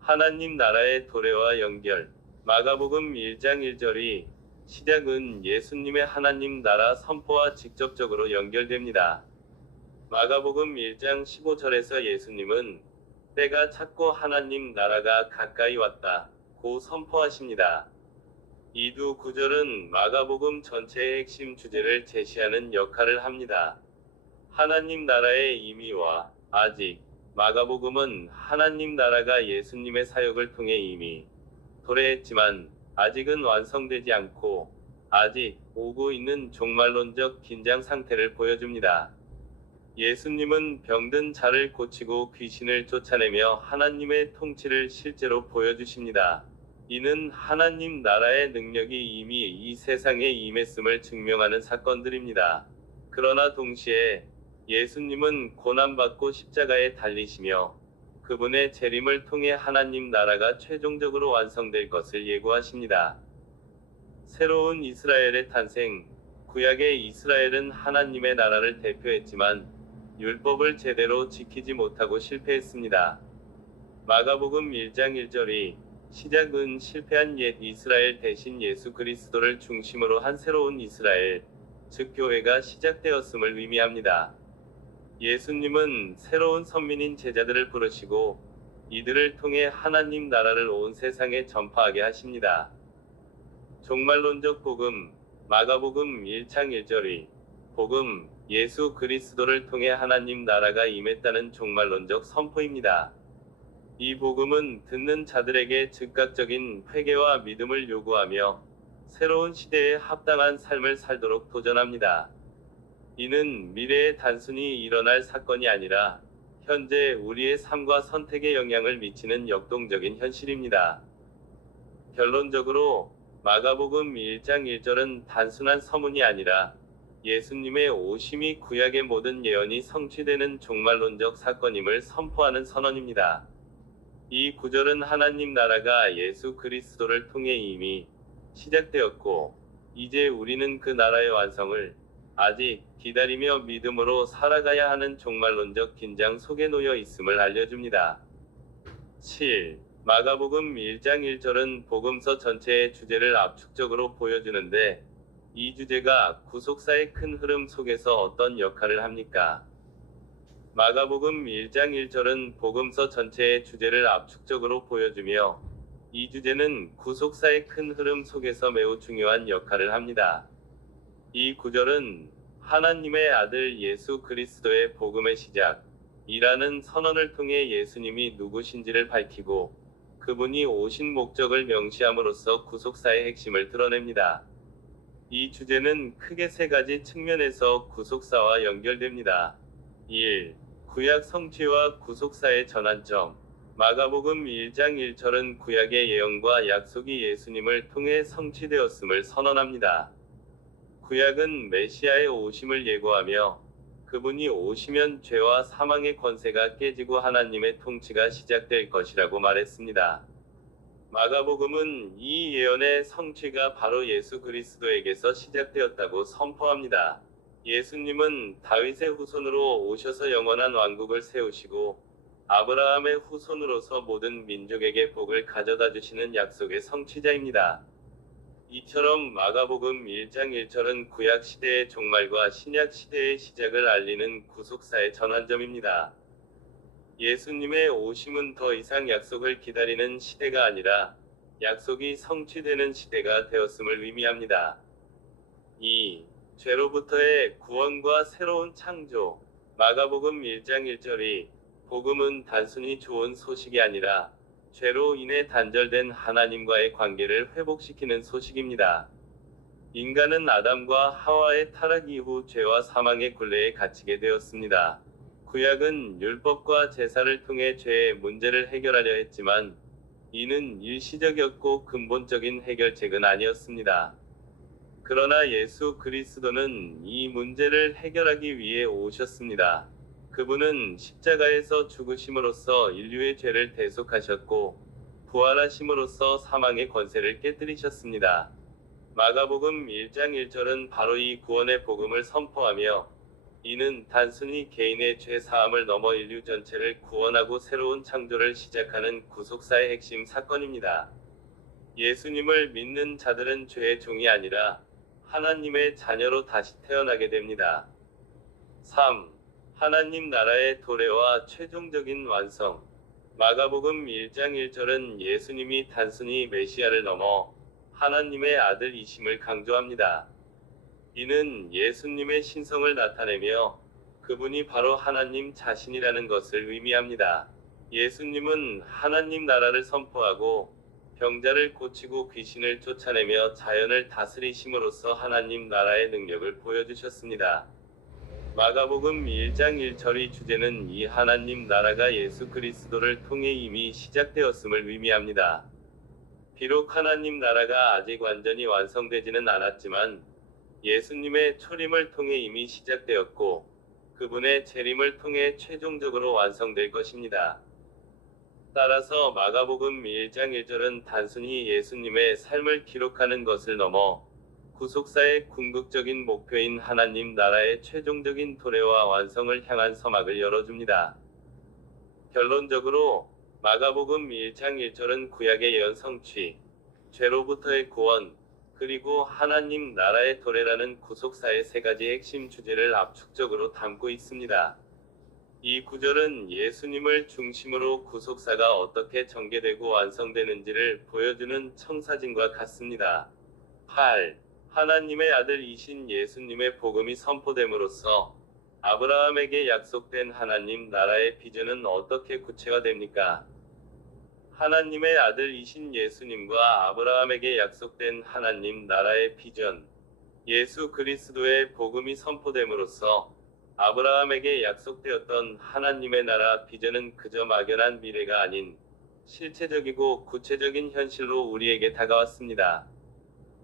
하나님 나라의 도래와 연결. 마가복음 1장 1절이 시작은 예수님의 하나님 나라 선포와 직접적으로 연결됩니다. 마가복음 1장 15절에서 예수님은 때가 찼고 하나님 나라가 가까이 왔다. 고 선포하십니다. 이 두 구절은 마가복음 전체의 핵심 주제를 제시하는 역할을 합니다. 하나님 나라의 임의와 아직, 마가복음은 하나님 나라가 예수님의 사역을 통해 이미 도래했지만 아직은 완성되지 않고 아직 오고 있는 종말론적 긴장 상태를 보여줍니다. 예수님은 병든 자를 고치고 귀신을 쫓아내며 하나님의 통치를 실제로 보여주십니다. 이는 하나님 나라의 능력이 이미 이 세상에 임했음을 증명하는 사건들입니다. 그러나 동시에 예수님은 고난받고 십자가에 달리시며 그분의 재림을 통해 하나님 나라가 최종적으로 완성될 것을 예고하십니다. 새로운 이스라엘의 탄생. 구약의 이스라엘은 하나님의 나라를 대표했지만 율법을 제대로 지키지 못하고 실패했습니다. 마가복음 1장 1절이 시작은 실패한 옛 이스라엘 대신 예수 그리스도를 중심으로 한 새로운 이스라엘, 즉 교회가 시작되었음을 의미합니다. 예수님은 새로운 선민인 제자들을 부르시고 이들을 통해 하나님 나라를 온 세상에 전파하게 하십니다. 종말론적 복음. 마가복음 1장 1절이 복음, 예수 그리스도를 통해 하나님 나라가 임했다는 종말론적 선포입니다. 이 복음은 듣는 자들에게 즉각적인 회개와 믿음을 요구하며 새로운 시대에 합당한 삶을 살도록 도전합니다. 이는 미래에 단순히 일어날 사건이 아니라 현재 우리의 삶과 선택에 영향을 미치는 역동적인 현실입니다. 결론적으로 마가복음 1장 1절은 단순한 서문이 아니라 예수님의 오심이 구약의 모든 예언이 성취되는 종말론적 사건임을 선포하는 선언입니다. 이 구절은 하나님 나라가 예수 그리스도를 통해 이미 시작되었고 이제 우리는 그 나라의 완성을 아직 기다리며 믿음으로 살아가야 하는 종말론적 긴장 속에 놓여 있음을 알려줍니다. 7. 마가복음 1장 1절은 복음서 전체의 주제를 압축적으로 보여주는데 이 주제가 구속사의 큰 흐름 속에서 어떤 역할을 합니까? 마가복음 1장 1절은 복음서 전체의 주제를 압축적으로 보여주며 이 주제는 구속사의 큰 흐름 속에서 매우 중요한 역할을 합니다. 이 구절은 하나님의 아들 예수 그리스도의 복음의 시작이라는 선언을 통해 예수님이 누구신지를 밝히고 그분이 오신 목적을 명시함으로써 구속사의 핵심을 드러냅니다. 이 주제는 크게 세 가지 측면에서 구속사와 연결됩니다. 1. 구약 성취와 구속사의 전환점. 마가복음 1장 1절은 구약의 예언과 약속이 예수님을 통해 성취되었음을 선언합니다. 구약은 메시아의 오심을 예고하며 그분이 오시면 죄와 사망의 권세가 깨지고 하나님의 통치가 시작될 것이라고 말했습니다. 마가복음은 이 예언의 성취가 바로 예수 그리스도에게서 시작되었다고 선포합니다. 예수님은 다윗의 후손으로 오셔서 영원한 왕국을 세우시고 아브라함의 후손으로서 모든 민족에게 복을 가져다 주시는 약속의 성취자입니다. 이처럼 마가복음 1장 1절은 구약 시대의 종말과 신약 시대의 시작을 알리는 구속사의 전환점입니다. 예수님의 오심은 더 이상 약속을 기다리는 시대가 아니라 약속이 성취되는 시대가 되었음을 의미합니다. 2. 죄로부터의 구원과 새로운 창조. 마가복음 1장 1절이 복음은 단순히 좋은 소식이 아니라 죄로 인해 단절된 하나님과의 관계를 회복시키는 소식입니다. 인간은 아담과 하와의 타락 이후 죄와 사망의 굴레에 갇히게 되었습니다. 구약은 율법과 제사를 통해 죄의 문제를 해결하려 했지만 이는 일시적이었고 근본적인 해결책은 아니었습니다. 그러나 예수 그리스도는 이 문제를 해결하기 위해 오셨습니다. 그분은 십자가에서 죽으심으로써 인류의 죄를 대속하셨고 부활하심으로써 사망의 권세를 깨뜨리셨습니다. 마가복음 1장 1절은 바로 이 구원의 복음을 선포하며 이는 단순히 개인의 죄 사함을 넘어 인류 전체를 구원하고 새로운 창조를 시작하는 구속사의 핵심 사건입니다. 예수님을 믿는 자들은 죄의 종이 아니라 하나님의 자녀로 다시 태어나게 됩니다. 3. 하나님 나라의 도래와 최종적인 완성. 마가복음 1장 1절은 예수님이 단순히 메시아를 넘어 하나님의 아들이심을 강조합니다. 이는 예수님의 신성을 나타내며 그분이 바로 하나님 자신이라는 것을 의미합니다. 예수님은 하나님 나라를 선포하고 병자를 고치고 귀신을 쫓아내며 자연을 다스리심으로써 하나님 나라의 능력을 보여주셨습니다. 마가복음 1장 1절의 주제는 이 하나님 나라가 예수 그리스도를 통해 이미 시작되었음을 의미합니다. 비록 하나님 나라가 아직 완전히 완성되지는 않았지만 예수님의 초림을 통해 이미 시작되었고 그분의 재림을 통해 최종적으로 완성될 것입니다. 따라서 마가복음 1장 1절은 단순히 예수님의 삶을 기록하는 것을 넘어 구속사의 궁극적인 목표인 하나님 나라의 최종적인 도래와 완성을 향한 서막을 열어줍니다. 결론적으로 마가복음 1장 1절은 구약의 예언 성취, 죄로부터의 구원, 그리고 하나님 나라의 도래라는 구속사의 세 가지 핵심 주제를 압축적으로 담고 있습니다. 이 구절은 예수님을 중심으로 구속사가 어떻게 전개되고 완성되는지를 보여주는 청사진과 같습니다. 8. 하나님의 아들이신 예수님의 복음이 선포됨으로써 아브라함에게 약속된 하나님 나라의 비전은 어떻게 구체화됩니까? 하나님의 아들이신 예수님과 아브라함에게 약속된 하나님 나라의 비전, 예수 그리스도의 복음이 선포됨으로써 아브라함에게 약속되었던 하나님의 나라 비전은 그저 막연한 미래가 아닌 실체적이고 구체적인 현실로 우리에게 다가왔습니다.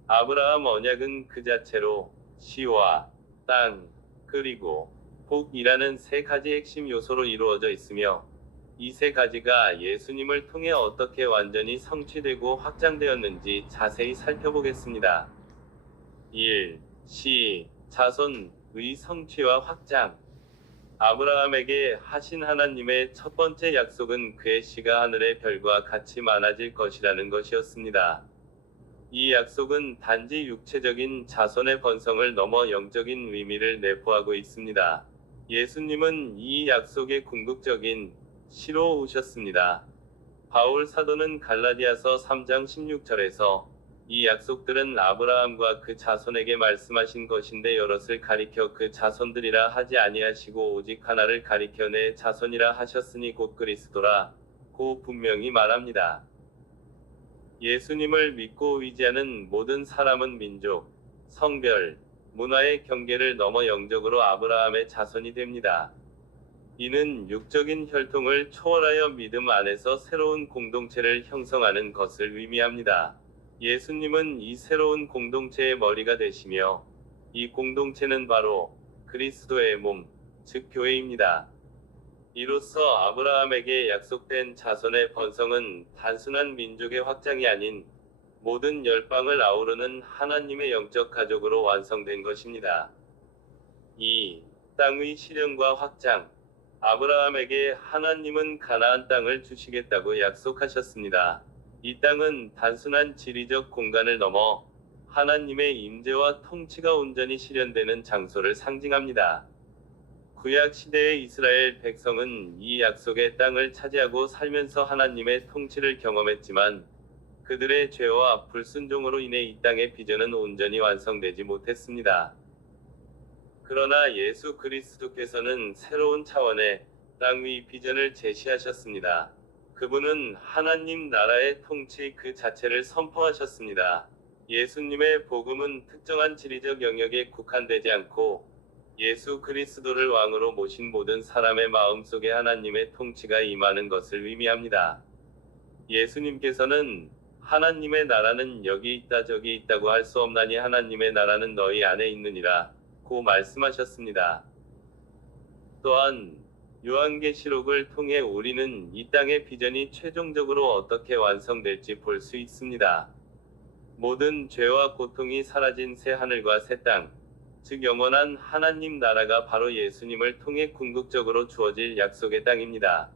아브라함 언약은 그 자체로 시와 땅, 그리고 복이라는 세 가지 핵심 요소로 이루어져 있으며 이 세 가지가 예수님을 통해 어떻게 완전히 성취되고 확장되었는지 자세히 살펴보겠습니다. 1. 시, 자손의 성취와 확장. 아브라함에게 하신 하나님의 첫 번째 약속은 그의 씨가 하늘의 별과 같이 많아질 것이라는 것이었습니다. 이 약속은 단지 육체적인 자손의 번성을 넘어 영적인 의미를 내포하고 있습니다. 예수님은 이 약속의 궁극적인 시로 오셨습니다. 바울 사도는 갈라디아서 3장 16절에서 이 약속들은 아브라함과 그 자손에게 말씀하신 것인데 여럿을 가리켜 그 자손들이라 하지 아니하시고 오직 하나를 가리켜 내 자손이라 하셨으니 곧 그리스도라 고 분명히 말합니다. 예수님을 믿고 의지하는 모든 사람은 민족, 성별, 문화의 경계를 넘어 영적으로 아브라함의 자손이 됩니다. 이는 육적인 혈통을 초월하여 믿음 안에서 새로운 공동체를 형성하는 것을 의미합니다. 예수님은 이 새로운 공동체의 머리가 되시며 이 공동체는 바로 그리스도의 몸, 즉 교회입니다. 이로써 아브라함에게 약속된 자손의 번성은 단순한 민족의 확장이 아닌 모든 열방을 아우르는 하나님의 영적 가족으로 완성된 것입니다. 2. 땅의 실현과 확장. 아브라함에게 하나님은 가나안 땅을 주시겠다고 약속하셨습니다. 이 땅은 단순한 지리적 공간을 넘어 하나님의 임재와 통치가 온전히 실현되는 장소를 상징합니다. 구약 시대의 이스라엘 백성은 이 약속의 땅을 차지하고 살면서 하나님의 통치를 경험했지만 그들의 죄와 불순종으로 인해 이 땅의 비전은 온전히 완성되지 못했습니다. 그러나 예수 그리스도께서는 새로운 차원의 땅의 비전을 제시하셨습니다. 그분은 하나님 나라의 통치 그 자체를 선포하셨습니다. 예수님의 복음은 특정한 지리적 영역에 국한되지 않고 예수 그리스도를 왕으로 모신 모든 사람의 마음속에 하나님의 통치가 임하는 것을 의미합니다. 예수님께서는 하나님의 나라는 여기 있다 저기 있다고 할 수 없나니 하나님의 나라는 너희 안에 있느니라 고 말씀하셨습니다. 또한 요한계시록을 통해 우리는 이 땅의 비전이 최종적으로 어떻게 완성될지 볼 수 있습니다. 모든 죄와 고통이 사라진 새 하늘과 새 땅, 즉 영원한 하나님 나라가 바로 예수님을 통해 궁극적으로 주어질 약속의 땅입니다.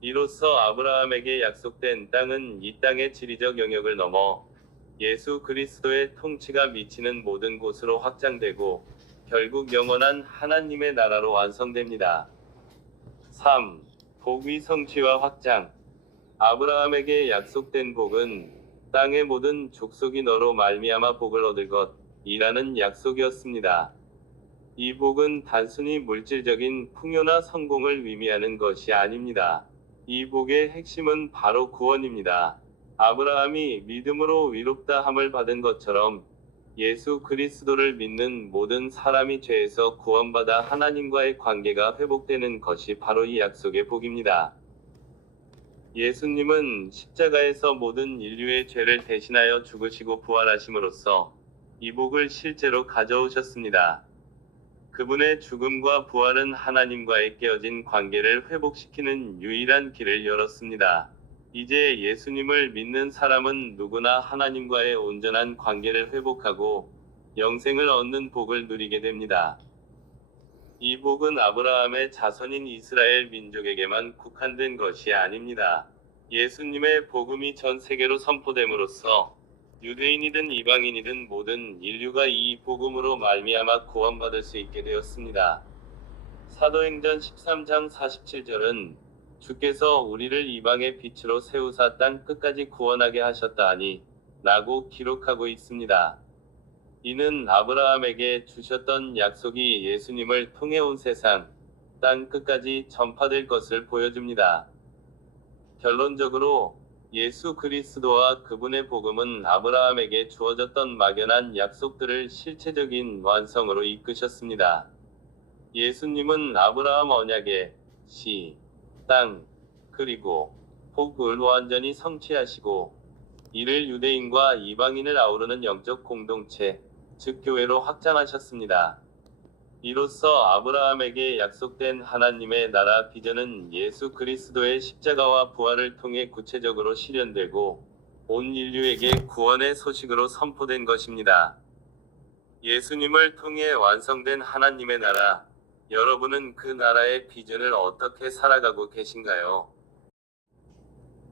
이로써 아브라함에게 약속된 땅은 이 땅의 지리적 영역을 넘어 예수 그리스도의 통치가 미치는 모든 곳으로 확장되고 결국 영원한 하나님의 나라로 완성됩니다. 3. 복의 성취와 확장. 아브라함에게 약속된 복은 땅의 모든 족속이 너로 말미암아 복을 얻을 것이라는 약속이었습니다. 이 복은 단순히 물질적인 풍요나 성공을 의미하는 것이 아닙니다. 이 복의 핵심은 바로 구원입니다. 아브라함이 믿음으로 의롭다 함을 받은 것처럼 예수 그리스도를 믿는 모든 사람이 죄에서 구원받아 하나님과의 관계가 회복되는 것이 바로 이 약속의 복입니다. 예수님은 십자가에서 모든 인류의 죄를 대신하여 죽으시고 부활하심으로써 이 복을 실제로 가져오셨습니다. 그분의 죽음과 부활은 하나님과의 깨어진 관계를 회복시키는 유일한 길을 열었습니다. 이제 예수님을 믿는 사람은 누구나 하나님과의 온전한 관계를 회복하고 영생을 얻는 복을 누리게 됩니다. 이 복은 아브라함의 자손인 이스라엘 민족에게만 국한된 것이 아닙니다. 예수님의 복음이 전 세계로 선포됨으로써 유대인이든 이방인이든 모든 인류가 이 복음으로 말미암아 구원받을 수 있게 되었습니다. 사도행전 13장 47절은 주께서 우리를 이방의 빛으로 세우사 땅 끝까지 구원하게 하셨다 하니 라고 기록하고 있습니다. 이는 아브라함에게 주셨던 약속이 예수님을 통해 온 세상, 땅 끝까지 전파될 것을 보여줍니다. 결론적으로 예수 그리스도와 그분의 복음은 아브라함에게 주어졌던 막연한 약속들을 실체적인 완성으로 이끄셨습니다. 예수님은 아브라함 언약의 시, 땅, 그리고 복을 완전히 성취하시고 이를 유대인과 이방인을 아우르는 영적 공동체, 즉 교회로 확장하셨습니다. 이로써 아브라함에게 약속된 하나님의 나라 비전은 예수 그리스도의 십자가와 부활을 통해 구체적으로 실현되고 온 인류에게 구원의 소식으로 선포된 것입니다. 예수님을 통해 완성된 하나님의 나라, 여러분은 그 나라의 비전을 어떻게 살아가고 계신가요?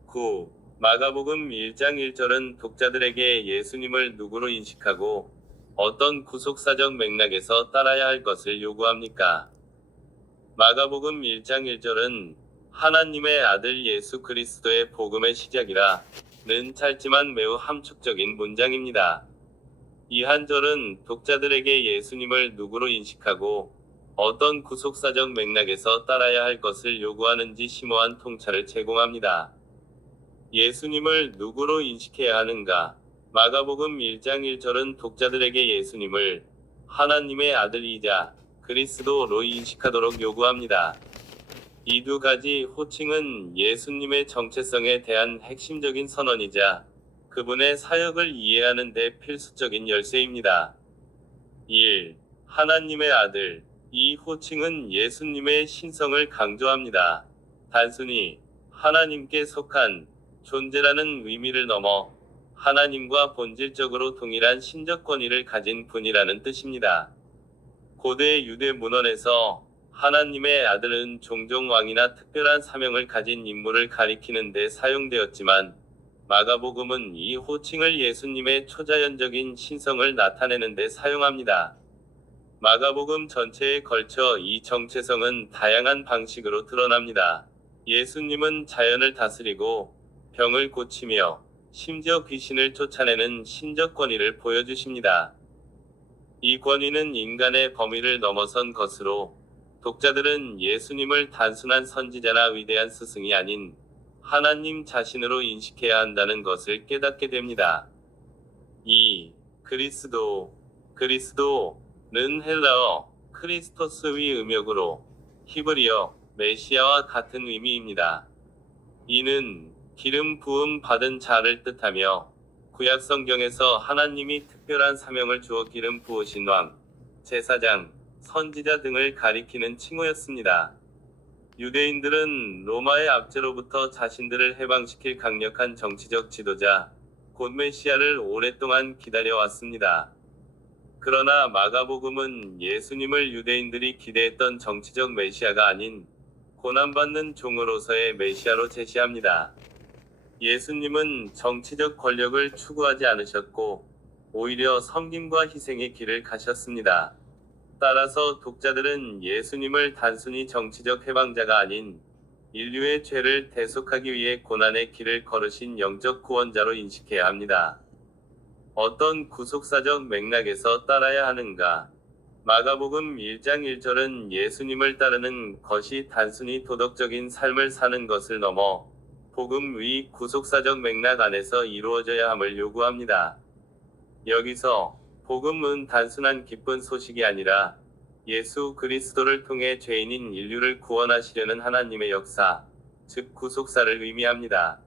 9. 마가복음 1장 1절은 독자들에게 예수님을 누구로 인식하고 어떤 구속사적 맥락에서 따라야 할 것을 요구합니까? 마가복음 1장 1절은 하나님의 아들 예수 그리스도의 복음의 시작이라는 짧지만 매우 함축적인 문장입니다. 이 한 절은 독자들에게 예수님을 누구로 인식하고 어떤 구속사적 맥락에서 따라야 할 것을 요구하는지 심오한 통찰을 제공합니다. 예수님을 누구로 인식해야 하는가? 마가복음 1장 1절은 독자들에게 예수님을 하나님의 아들이자 그리스도로 인식하도록 요구합니다. 이 두 가지 호칭은 예수님의 정체성에 대한 핵심적인 선언이자 그분의 사역을 이해하는 데 필수적인 열쇠입니다. 1. 하나님의 아들. 이 호칭은 예수님의 신성을 강조합니다. 단순히 하나님께 속한 존재라는 의미를 넘어 하나님과 본질적으로 동일한 신적 권위를 가진 분이라는 뜻입니다. 고대 유대 문헌에서 하나님의 아들은 종종 왕이나 특별한 사명을 가진 인물을 가리키는 데 사용되었지만 마가복음은 이 호칭을 예수님의 초자연적인 신성을 나타내는 데 사용합니다. 마가복음 전체에 걸쳐 이 정체성은 다양한 방식으로 드러납니다. 예수님은 자연을 다스리고 병을 고치며 심지어 귀신을 쫓아내는 신적 권위를 보여주십니다. 이 권위는 인간의 범위를 넘어선 것으로 독자들은 예수님을 단순한 선지자나 위대한 스승이 아닌 하나님 자신으로 인식해야 한다는 것을 깨닫게 됩니다. 2. 그리스도는 헬라어 크리스토스의 음역으로 히브리어 메시아와 같은 의미입니다. 이는 기름 부음 받은 자를 뜻하며 구약 성경에서 하나님이 특별한 사명을 주어 기름 부으신 왕, 제사장, 선지자 등을 가리키는 칭호였습니다. 유대인들은 로마의 압제로부터 자신들을 해방시킬 강력한 정치적 지도자, 곧 메시아를 오랫동안 기다려왔습니다. 그러나 마가복음은 예수님을 유대인들이 기대했던 정치적 메시아가 아닌 고난받는 종으로서의 메시아로 제시합니다. 예수님은 정치적 권력을 추구하지 않으셨고 오히려 섬김과 희생의 길을 가셨습니다. 따라서 독자들은 예수님을 단순히 정치적 해방자가 아닌 인류의 죄를 대속하기 위해 고난의 길을 걸으신 영적 구원자로 인식해야 합니다. 어떤 구속사적 맥락에서 따라야 하는가? 마가복음 1장 1절은 예수님을 따르는 것이 단순히 도덕적인 삶을 사는 것을 넘어 복음의 구속사적 맥락 안에서 이루어져야 함을 요구합니다. 여기서 복음은 단순한 기쁜 소식이 아니라 예수 그리스도를 통해 죄인인 인류를 구원하시려는 하나님의 역사, 즉 구속사를 의미합니다.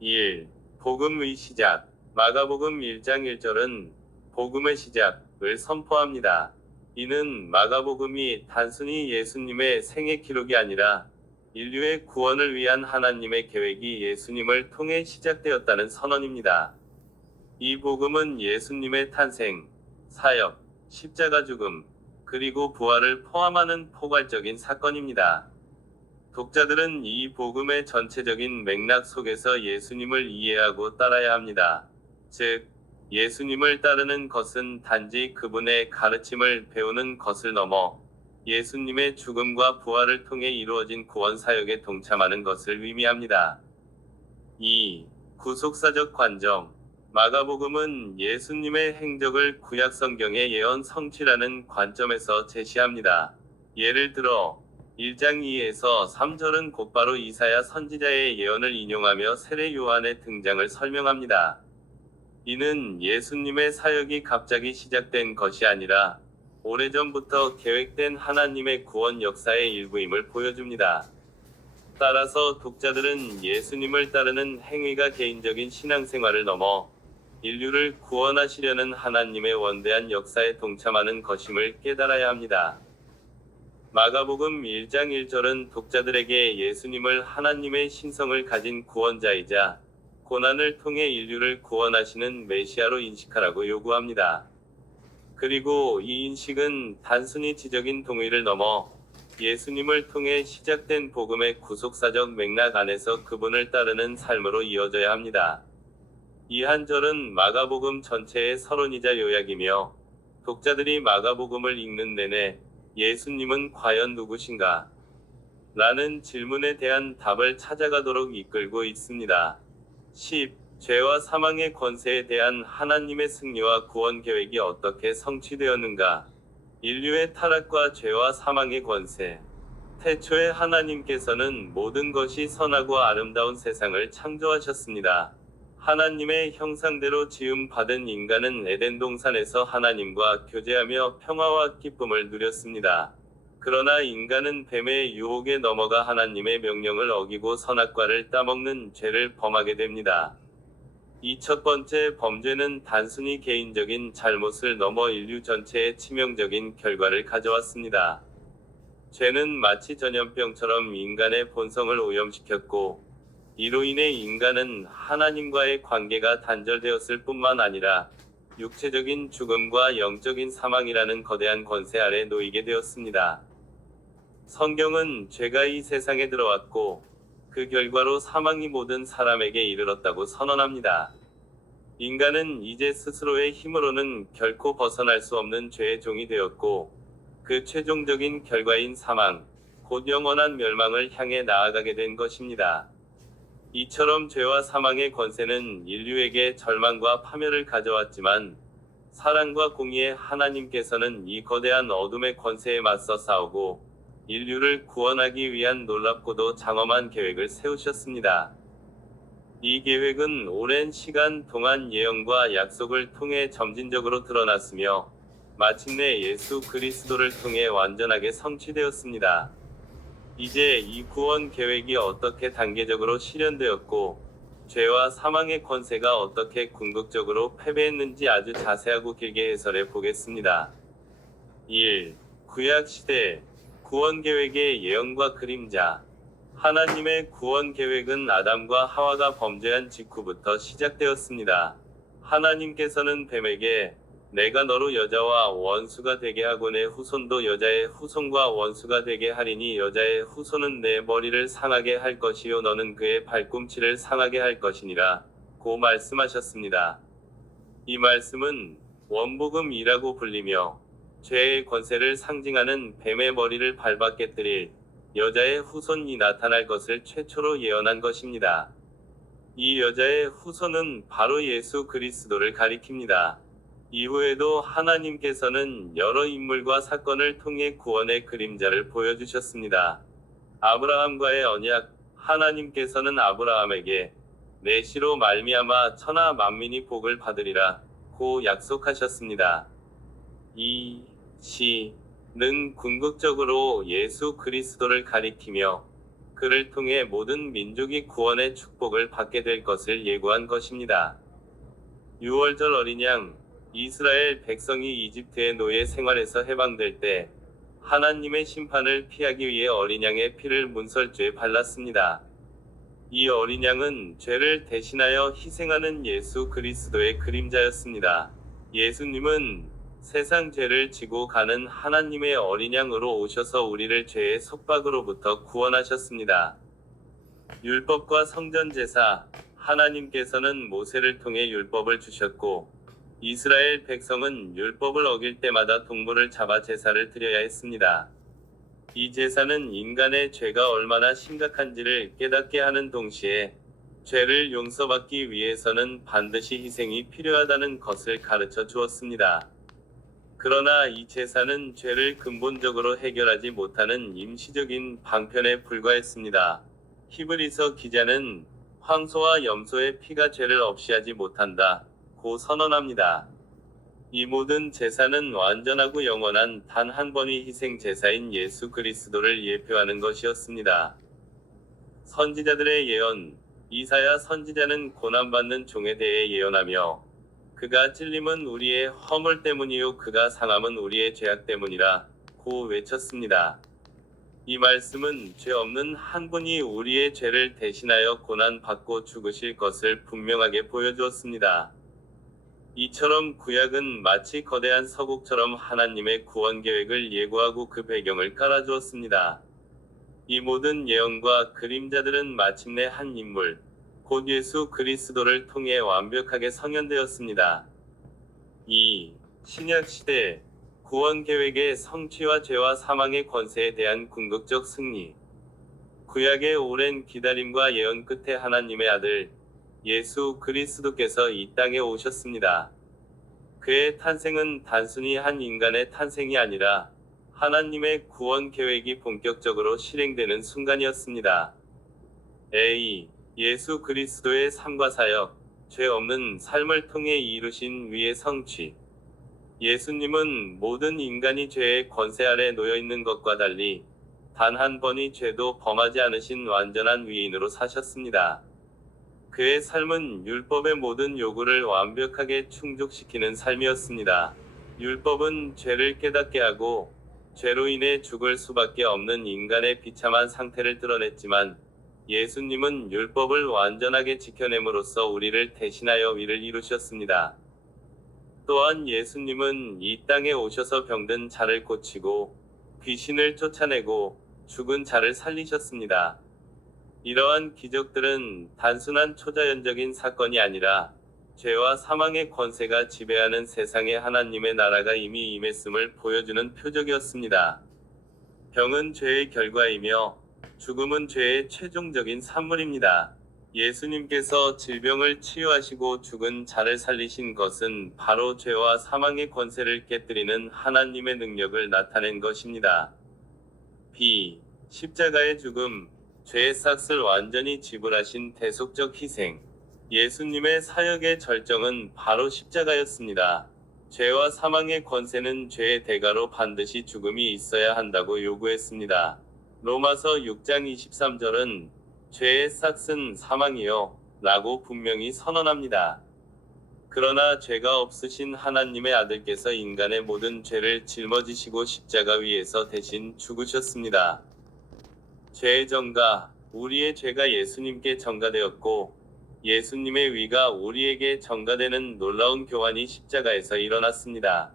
1. 복음의 시작. 마가복음 1장 1절은 복음의 시작을 선포합니다. 이는 마가복음이 단순히 예수님의 생애 기록이 아니라 인류의 구원을 위한 하나님의 계획이 예수님을 통해 시작되었다는 선언입니다. 이 복음은 예수님의 탄생, 사역, 십자가 죽음, 그리고 부활을 포함하는 포괄적인 사건입니다. 독자들은 이 복음의 전체적인 맥락 속에서 예수님을 이해하고 따라야 합니다. 즉, 예수님을 따르는 것은 단지 그분의 가르침을 배우는 것을 넘어 예수님의 죽음과 부활을 통해 이루어진 구원 사역에 동참하는 것을 의미합니다. 2. 구속사적 관점. 마가복음은 예수님의 행적을 구약 성경의 예언 성취라는 관점에서 제시합니다. 예를 들어 1장 2에서 3절은 곧바로 이사야 선지자의 예언을 인용하며 세례 요한의 등장을 설명합니다. 이는 예수님의 사역이 갑자기 시작된 것이 아니라 오래전부터 계획된 하나님의 구원 역사의 일부임을 보여줍니다. 따라서 독자들은 예수님을 따르는 행위가 개인적인 신앙생활을 넘어 인류를 구원하시려는 하나님의 원대한 역사에 동참하는 것임을 깨달아야 합니다. 마가복음 1장 1절은 독자들에게 예수님을 하나님의 신성을 가진 구원자이자 고난을 통해 인류를 구원하시는 메시아로 인식하라고 요구합니다. 그리고 이 인식은 단순히 지적인 동의를 넘어 예수님을 통해 시작된 복음의 구속사적 맥락 안에서 그분을 따르는 삶으로 이어져야 합니다. 이 한 절은 마가복음 전체의 서론이자 요약이며 독자들이 마가복음을 읽는 내내 예수님은 과연 누구신가? 라는 질문에 대한 답을 찾아가도록 이끌고 있습니다. 10. 죄와 사망의 권세에 대한 하나님의 승리와 구원 계획이 어떻게 성취되었는가? 인류의 타락과 죄와 사망의 권세. 태초에 하나님께서는 모든 것이 선하고 아름다운 세상을 창조하셨습니다. 하나님의 형상대로 지음 받은 인간은 에덴 동산에서 하나님과 교제하며 평화와 기쁨을 누렸습니다. 그러나 인간은 뱀의 유혹에 넘어가 하나님의 명령을 어기고 선악과를 따먹는 죄를 범하게 됩니다. 이 첫 번째 범죄는 단순히 개인적인 잘못을 넘어 인류 전체에 치명적인 결과를 가져왔습니다. 죄는 마치 전염병처럼 인간의 본성을 오염시켰고, 이로 인해 인간은 하나님과의 관계가 단절되었을 뿐만 아니라 육체적인 죽음과 영적인 사망이라는 거대한 권세 아래 놓이게 되었습니다. 성경은 죄가 이 세상에 들어왔고 그 결과로 사망이 모든 사람에게 이르렀다고 선언합니다. 인간은 이제 스스로의 힘으로는 결코 벗어날 수 없는 죄의 종이 되었고 그 최종적인 결과인 사망, 곧 영원한 멸망을 향해 나아가게 된 것입니다. 이처럼 죄와 사망의 권세는 인류에게 절망과 파멸을 가져왔지만 사랑과 공의의 하나님께서는 이 거대한 어둠의 권세에 맞서 싸우고 인류를 구원하기 위한 놀랍고도 장엄한 계획을 세우셨습니다. 이 계획은 오랜 시간 동안 예언과 약속을 통해 점진적으로 드러났으며 마침내 예수 그리스도를 통해 완전하게 성취되었습니다. 이제 이 구원 계획이 어떻게 단계적으로 실현되었고 죄와 사망의 권세가 어떻게 궁극적으로 패배했는지 아주 자세하고 길게 해설해 보겠습니다. 1. 구약 시대 구원 계획의 예언과 그림자. 하나님의 구원 계획은 아담과 하와가 범죄한 직후부터 시작되었습니다. 하나님께서는 뱀에게 내가 너로 여자와 원수가 되게 하고 내 후손도 여자의 후손과 원수가 되게 하리니 여자의 후손은 내 머리를 상하게 할 것이요 너는 그의 발꿈치를 상하게 할 것이니라 고 말씀하셨습니다. 이 말씀은 원복음이라고 불리며 죄의 권세를 상징하는 뱀의 머리를 밟아 깨뜨릴 여자의 후손이 나타날 것을 최초로 예언한 것입니다. 이 여자의 후손은 바로 예수 그리스도를 가리킵니다. 이후에도 하나님께서는 여러 인물과 사건을 통해 구원의 그림자를 보여주셨습니다. 아브라함과의 언약, 하나님께서는 아브라함에게 내 씨로 말미암아 천하 만민이 복을 받으리라 고 약속하셨습니다. 이 시는 궁극적으로 예수 그리스도를 가리키며 그를 통해 모든 민족이 구원의 축복을 받게 될 것을 예고한 것입니다. 6월절 어린 양, 이스라엘 백성이 이집트의 노예 생활에서 해방될 때 하나님의 심판을 피하기 위해 어린 양의 피를 문설주에 발랐습니다. 이 어린 양은 죄를 대신하여 희생하는 예수 그리스도의 그림자였습니다. 예수님은 세상 죄를 지고 가는 하나님의 어린 양으로 오셔서 우리를 죄의 속박으로부터 구원하셨습니다. 율법과 성전 제사, 하나님께서는 모세를 통해 율법을 주셨고 이스라엘 백성은 율법을 어길 때마다 동물을 잡아 제사를 드려야 했습니다. 이 제사는 인간의 죄가 얼마나 심각한지를 깨닫게 하는 동시에 죄를 용서받기 위해서는 반드시 희생이 필요하다는 것을 가르쳐 주었습니다. 그러나 이 제사는 죄를 근본적으로 해결하지 못하는 임시적인 방편에 불과했습니다. 히브리서 기자는 황소와 염소의 피가 죄를 없이 하지 못한다 고 선언합니다. 이 모든 제사는 완전하고 영원한 단 한 번의 희생 제사인 예수 그리스도를 예표하는 것이었습니다. 선지자들의 예언, 이사야 선지자는 고난받는 종에 대해 예언하며 그가 찔림은 우리의 허물 때문이요 그가 상함은 우리의 죄악 때문이라 고 외쳤습니다. 이 말씀은 죄 없는 한 분이 우리의 죄를 대신하여 고난받고 죽으실 것을 분명하게 보여주었습니다. 이처럼 구약은 마치 거대한 서곡처럼 하나님의 구원 계획을 예고하고 그 배경을 깔아주었습니다. 이 모든 예언과 그림자들은 마침내 한 인물, 곧 예수 그리스도를 통해 완벽하게 성현되었습니다. 2. 신약시대 구원 계획의 성취와 죄와 사망의 권세에 대한 궁극적 승리. 구약의 오랜 기다림과 예언 끝에 하나님의 아들 예수 그리스도께서 이 땅에 오셨습니다. 그의 탄생은 단순히 한 인간의 탄생이 아니라 하나님의 구원 계획이 본격적으로 실행되는 순간이었습니다. A. 예수 그리스도의 삶과 사역, 죄 없는 삶을 통해 이루신 위의 성취. 예수님은 모든 인간이 죄의 권세 아래 놓여 있는 것과 달리 단 한 번의 죄도 범하지 않으신 완전한 위인으로 사셨습니다. 그의 삶은 율법의 모든 요구를 완벽하게 충족시키는 삶이었습니다. 율법은 죄를 깨닫게 하고 죄로 인해 죽을 수밖에 없는 인간의 비참한 상태를 드러냈지만 예수님은 율법을 완전하게 지켜냄으로써 우리를 대신하여 위를 이루셨습니다. 또한 예수님은 이 땅에 오셔서 병든 자를 고치고 귀신을 쫓아내고 죽은 자를 살리셨습니다. 이러한 기적들은 단순한 초자연적인 사건이 아니라 죄와 사망의 권세가 지배하는 세상에 하나님의 나라가 이미 임했음을 보여주는 표적이었습니다. 병은 죄의 결과이며 죽음은 죄의 최종적인 산물입니다. 예수님께서 질병을 치유하시고 죽은 자를 살리신 것은 바로 죄와 사망의 권세를 깨뜨리는 하나님의 능력을 나타낸 것입니다. B. 십자가의 죽음, 죄의 삭을 완전히 지불하신 대속적 희생. 예수님의 사역의 절정은 바로 십자가였습니다. 죄와 사망의 권세는 죄의 대가로 반드시 죽음이 있어야 한다고 요구했습니다. 로마서 6장 23절은 죄의 삭은 사망이요 라고 분명히 선언합니다. 그러나 죄가 없으신 하나님의 아들께서 인간의 모든 죄를 짊어지시고 십자가 위에서 대신 죽으셨습니다. 죄의 전가, 우리의 죄가 예수님께 전가되었고 예수님의 위가 우리에게 전가되는 놀라운 교환이 십자가에서 일어났습니다.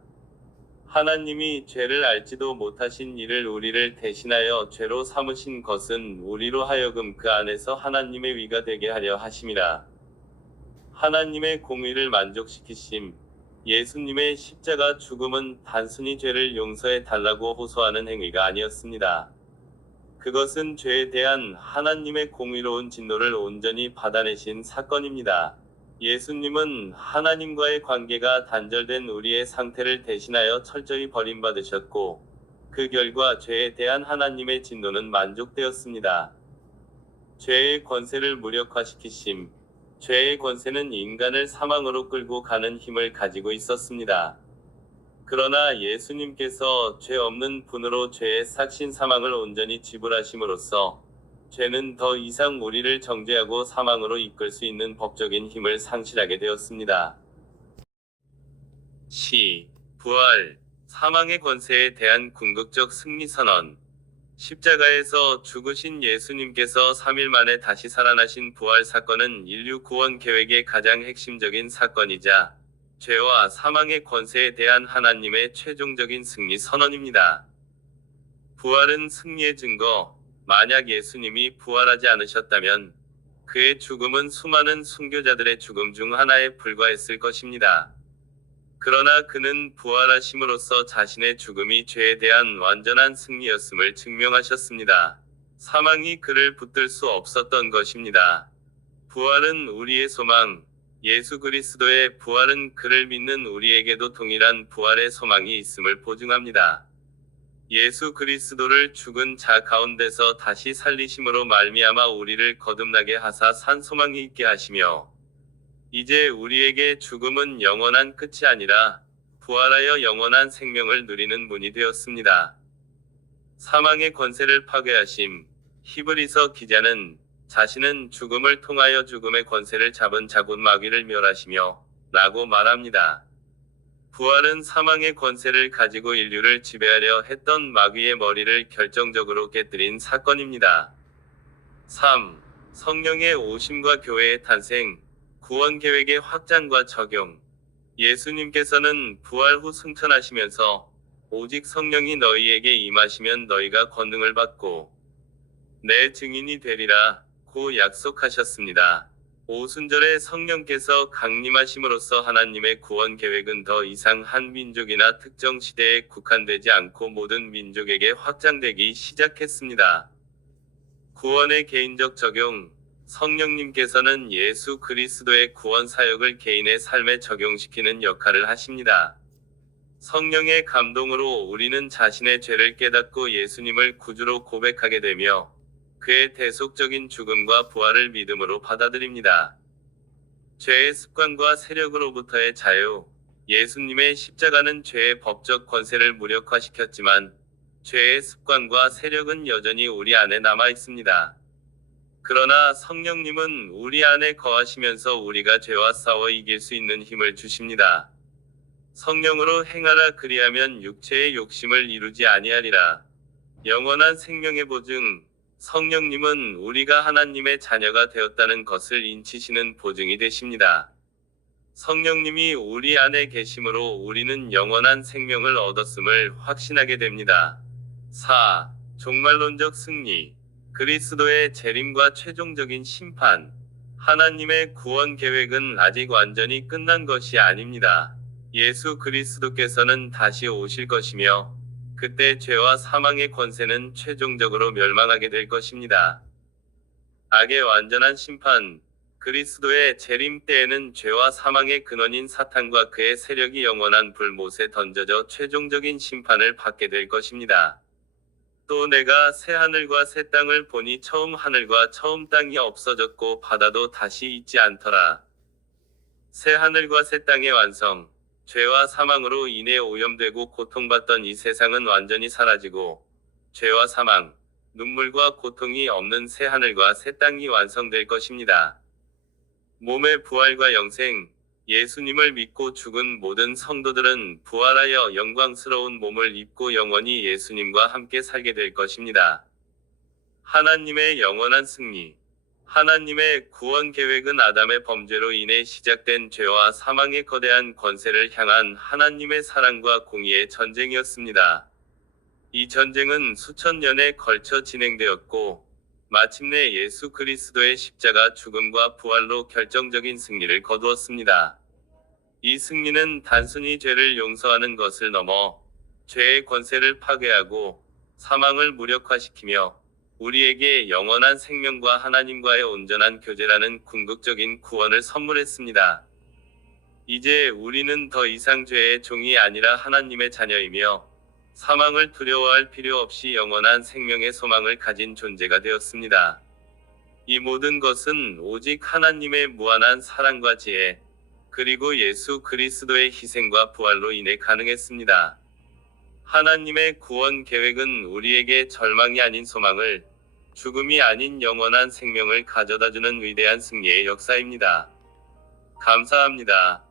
하나님이 죄를 알지도 못하신 이를 우리를 대신하여 죄로 삼으신 것은 우리로 하여금 그 안에서 하나님의 위가 되게 하려 하심이라. 하나님의 공의를 만족시키심. 예수님의 십자가 죽음은 단순히 죄를 용서해 달라고 호소하는 행위가 아니었습니다. 그것은 죄에 대한 하나님의 공의로운 진노를 온전히 받아내신 사건입니다. 예수님은 하나님과의 관계가 단절된 우리의 상태를 대신하여 철저히 버림받으셨고, 그 결과 죄에 대한 하나님의 진노는 만족되었습니다. 죄의 권세를 무력화시키심. 죄의 권세는 인간을 사망으로 끌고 가는 힘을 가지고 있었습니다. 그러나 예수님께서 죄 없는 분으로 죄의 삭신 사망을 온전히 지불하심으로써 죄는 더 이상 우리를 정죄하고 사망으로 이끌 수 있는 법적인 힘을 상실하게 되었습니다. 부활, 사망의 권세에 대한 궁극적 승리 선언. 십자가에서 죽으신 예수님께서 3일 만에 다시 살아나신 부활 사건은 인류 구원 계획의 가장 핵심적인 사건이자 죄와 사망의 권세에 대한 하나님의 최종적인 승리 선언입니다. 부활은 승리의 증거. 만약 예수님이 부활하지 않으셨다면 그의 죽음은 수많은 순교자들의 죽음 중 하나에 불과했을 것입니다. 그러나 그는 부활하심으로써 자신의 죽음이 죄에 대한 완전한 승리였음을 증명하셨습니다. 사망이 그를 붙들 수 없었던 것입니다. 부활은 우리의 소망. 예수 그리스도의 부활은 그를 믿는 우리에게도 동일한 부활의 소망이 있음을 보증합니다. 예수 그리스도를 죽은 자 가운데서 다시 살리심으로 말미암아 우리를 거듭나게 하사 산 소망이 있게 하시며, 이제 우리에게 죽음은 영원한 끝이 아니라 부활하여 영원한 생명을 누리는 문이 되었습니다. 사망의 권세를 파괴하심. 히브리서 기자는 자신은 죽음을 통하여 죽음의 권세를 잡은 자 곧 마귀를 멸하시며 라고 말합니다. 부활은 사망의 권세를 가지고 인류를 지배하려 했던 마귀의 머리를 결정적으로 깨뜨린 사건입니다. 3. 성령의 오심과 교회의 탄생, 구원 계획의 확장과 적용. 예수님께서는 부활 후 승천하시면서 오직 성령이 너희에게 임하시면 너희가 권능을 받고 내 증인이 되리라 고 약속하셨습니다. 오순절에 성령께서 강림하심으로써 하나님의 구원 계획은 더 이상 한 민족이나 특정 시대에 국한되지 않고 모든 민족에게 확장되기 시작했습니다. 구원의 개인적 적용. 성령님께서는 예수 그리스도의 구원 사역을 개인의 삶에 적용시키는 역할을 하십니다. 성령의 감동으로 우리는 자신의 죄를 깨닫고 예수님을 구주로 고백하게 되며 그의 대속적인 죽음과 부활을 믿음으로 받아들입니다. 죄의 습관과 세력으로부터의 자유. 예수님의 십자가는 죄의 법적 권세를 무력화시켰지만 죄의 습관과 세력은 여전히 우리 안에 남아 있습니다. 그러나 성령님은 우리 안에 거하시면서 우리가 죄와 싸워 이길 수 있는 힘을 주십니다. 성령으로 행하라 그리하면 육체의 욕심을 이루지 아니하리라. 영원한 생명의 보증. 성령님은 우리가 하나님의 자녀가 되었다는 것을 인치시는 보증이 되십니다. 성령님이 우리 안에 계심으로 우리는 영원한 생명을 얻었음을 확신하게 됩니다. 4. 종말론적 승리. 그리스도의 재림과 최종적인 심판. 하나님의 구원 계획은 아직 완전히 끝난 것이 아닙니다. 예수 그리스도께서는 다시 오실 것이며 그때 죄와 사망의 권세는 최종적으로 멸망하게 될 것입니다. 악의 완전한 심판. 그리스도의 재림 때에는 죄와 사망의 근원인 사탄과 그의 세력이 영원한 불못에 던져져 최종적인 심판을 받게 될 것입니다. 또 내가 새 하늘과 새 땅을 보니 처음 하늘과 처음 땅이 없어졌고 바다도 다시 있지 않더라. 새 하늘과 새 땅의 완성. 죄와 사망으로 인해 오염되고 고통받던 이 세상은 완전히 사라지고 죄와 사망, 눈물과 고통이 없는 새 하늘과 새 땅이 완성될 것입니다. 몸의 부활과 영생. 예수님을 믿고 죽은 모든 성도들은 부활하여 영광스러운 몸을 입고 영원히 예수님과 함께 살게 될 것입니다. 하나님의 영원한 승리. 하나님의 구원 계획은 아담의 범죄로 인해 시작된 죄와 사망의 거대한 권세를 향한 하나님의 사랑과 공의의 전쟁이었습니다. 이 전쟁은 수천 년에 걸쳐 진행되었고 마침내 예수 그리스도의 십자가 죽음과 부활로 결정적인 승리를 거두었습니다. 이 승리는 단순히 죄를 용서하는 것을 넘어 죄의 권세를 파괴하고 사망을 무력화시키며 우리에게 영원한 생명과 하나님과의 온전한 교제라는 궁극적인 구원을 선물했습니다. 이제 우리는 더 이상 죄의 종이 아니라 하나님의 자녀이며 사망을 두려워할 필요 없이 영원한 생명의 소망을 가진 존재가 되었습니다. 이 모든 것은 오직 하나님의 무한한 사랑과 지혜, 그리고 예수 그리스도의 희생과 부활로 인해 가능했습니다. 하나님의 구원 계획은 우리에게 절망이 아닌 소망을, 죽음이 아닌 영원한 생명을 가져다주는 위대한 승리의 역사입니다. 감사합니다.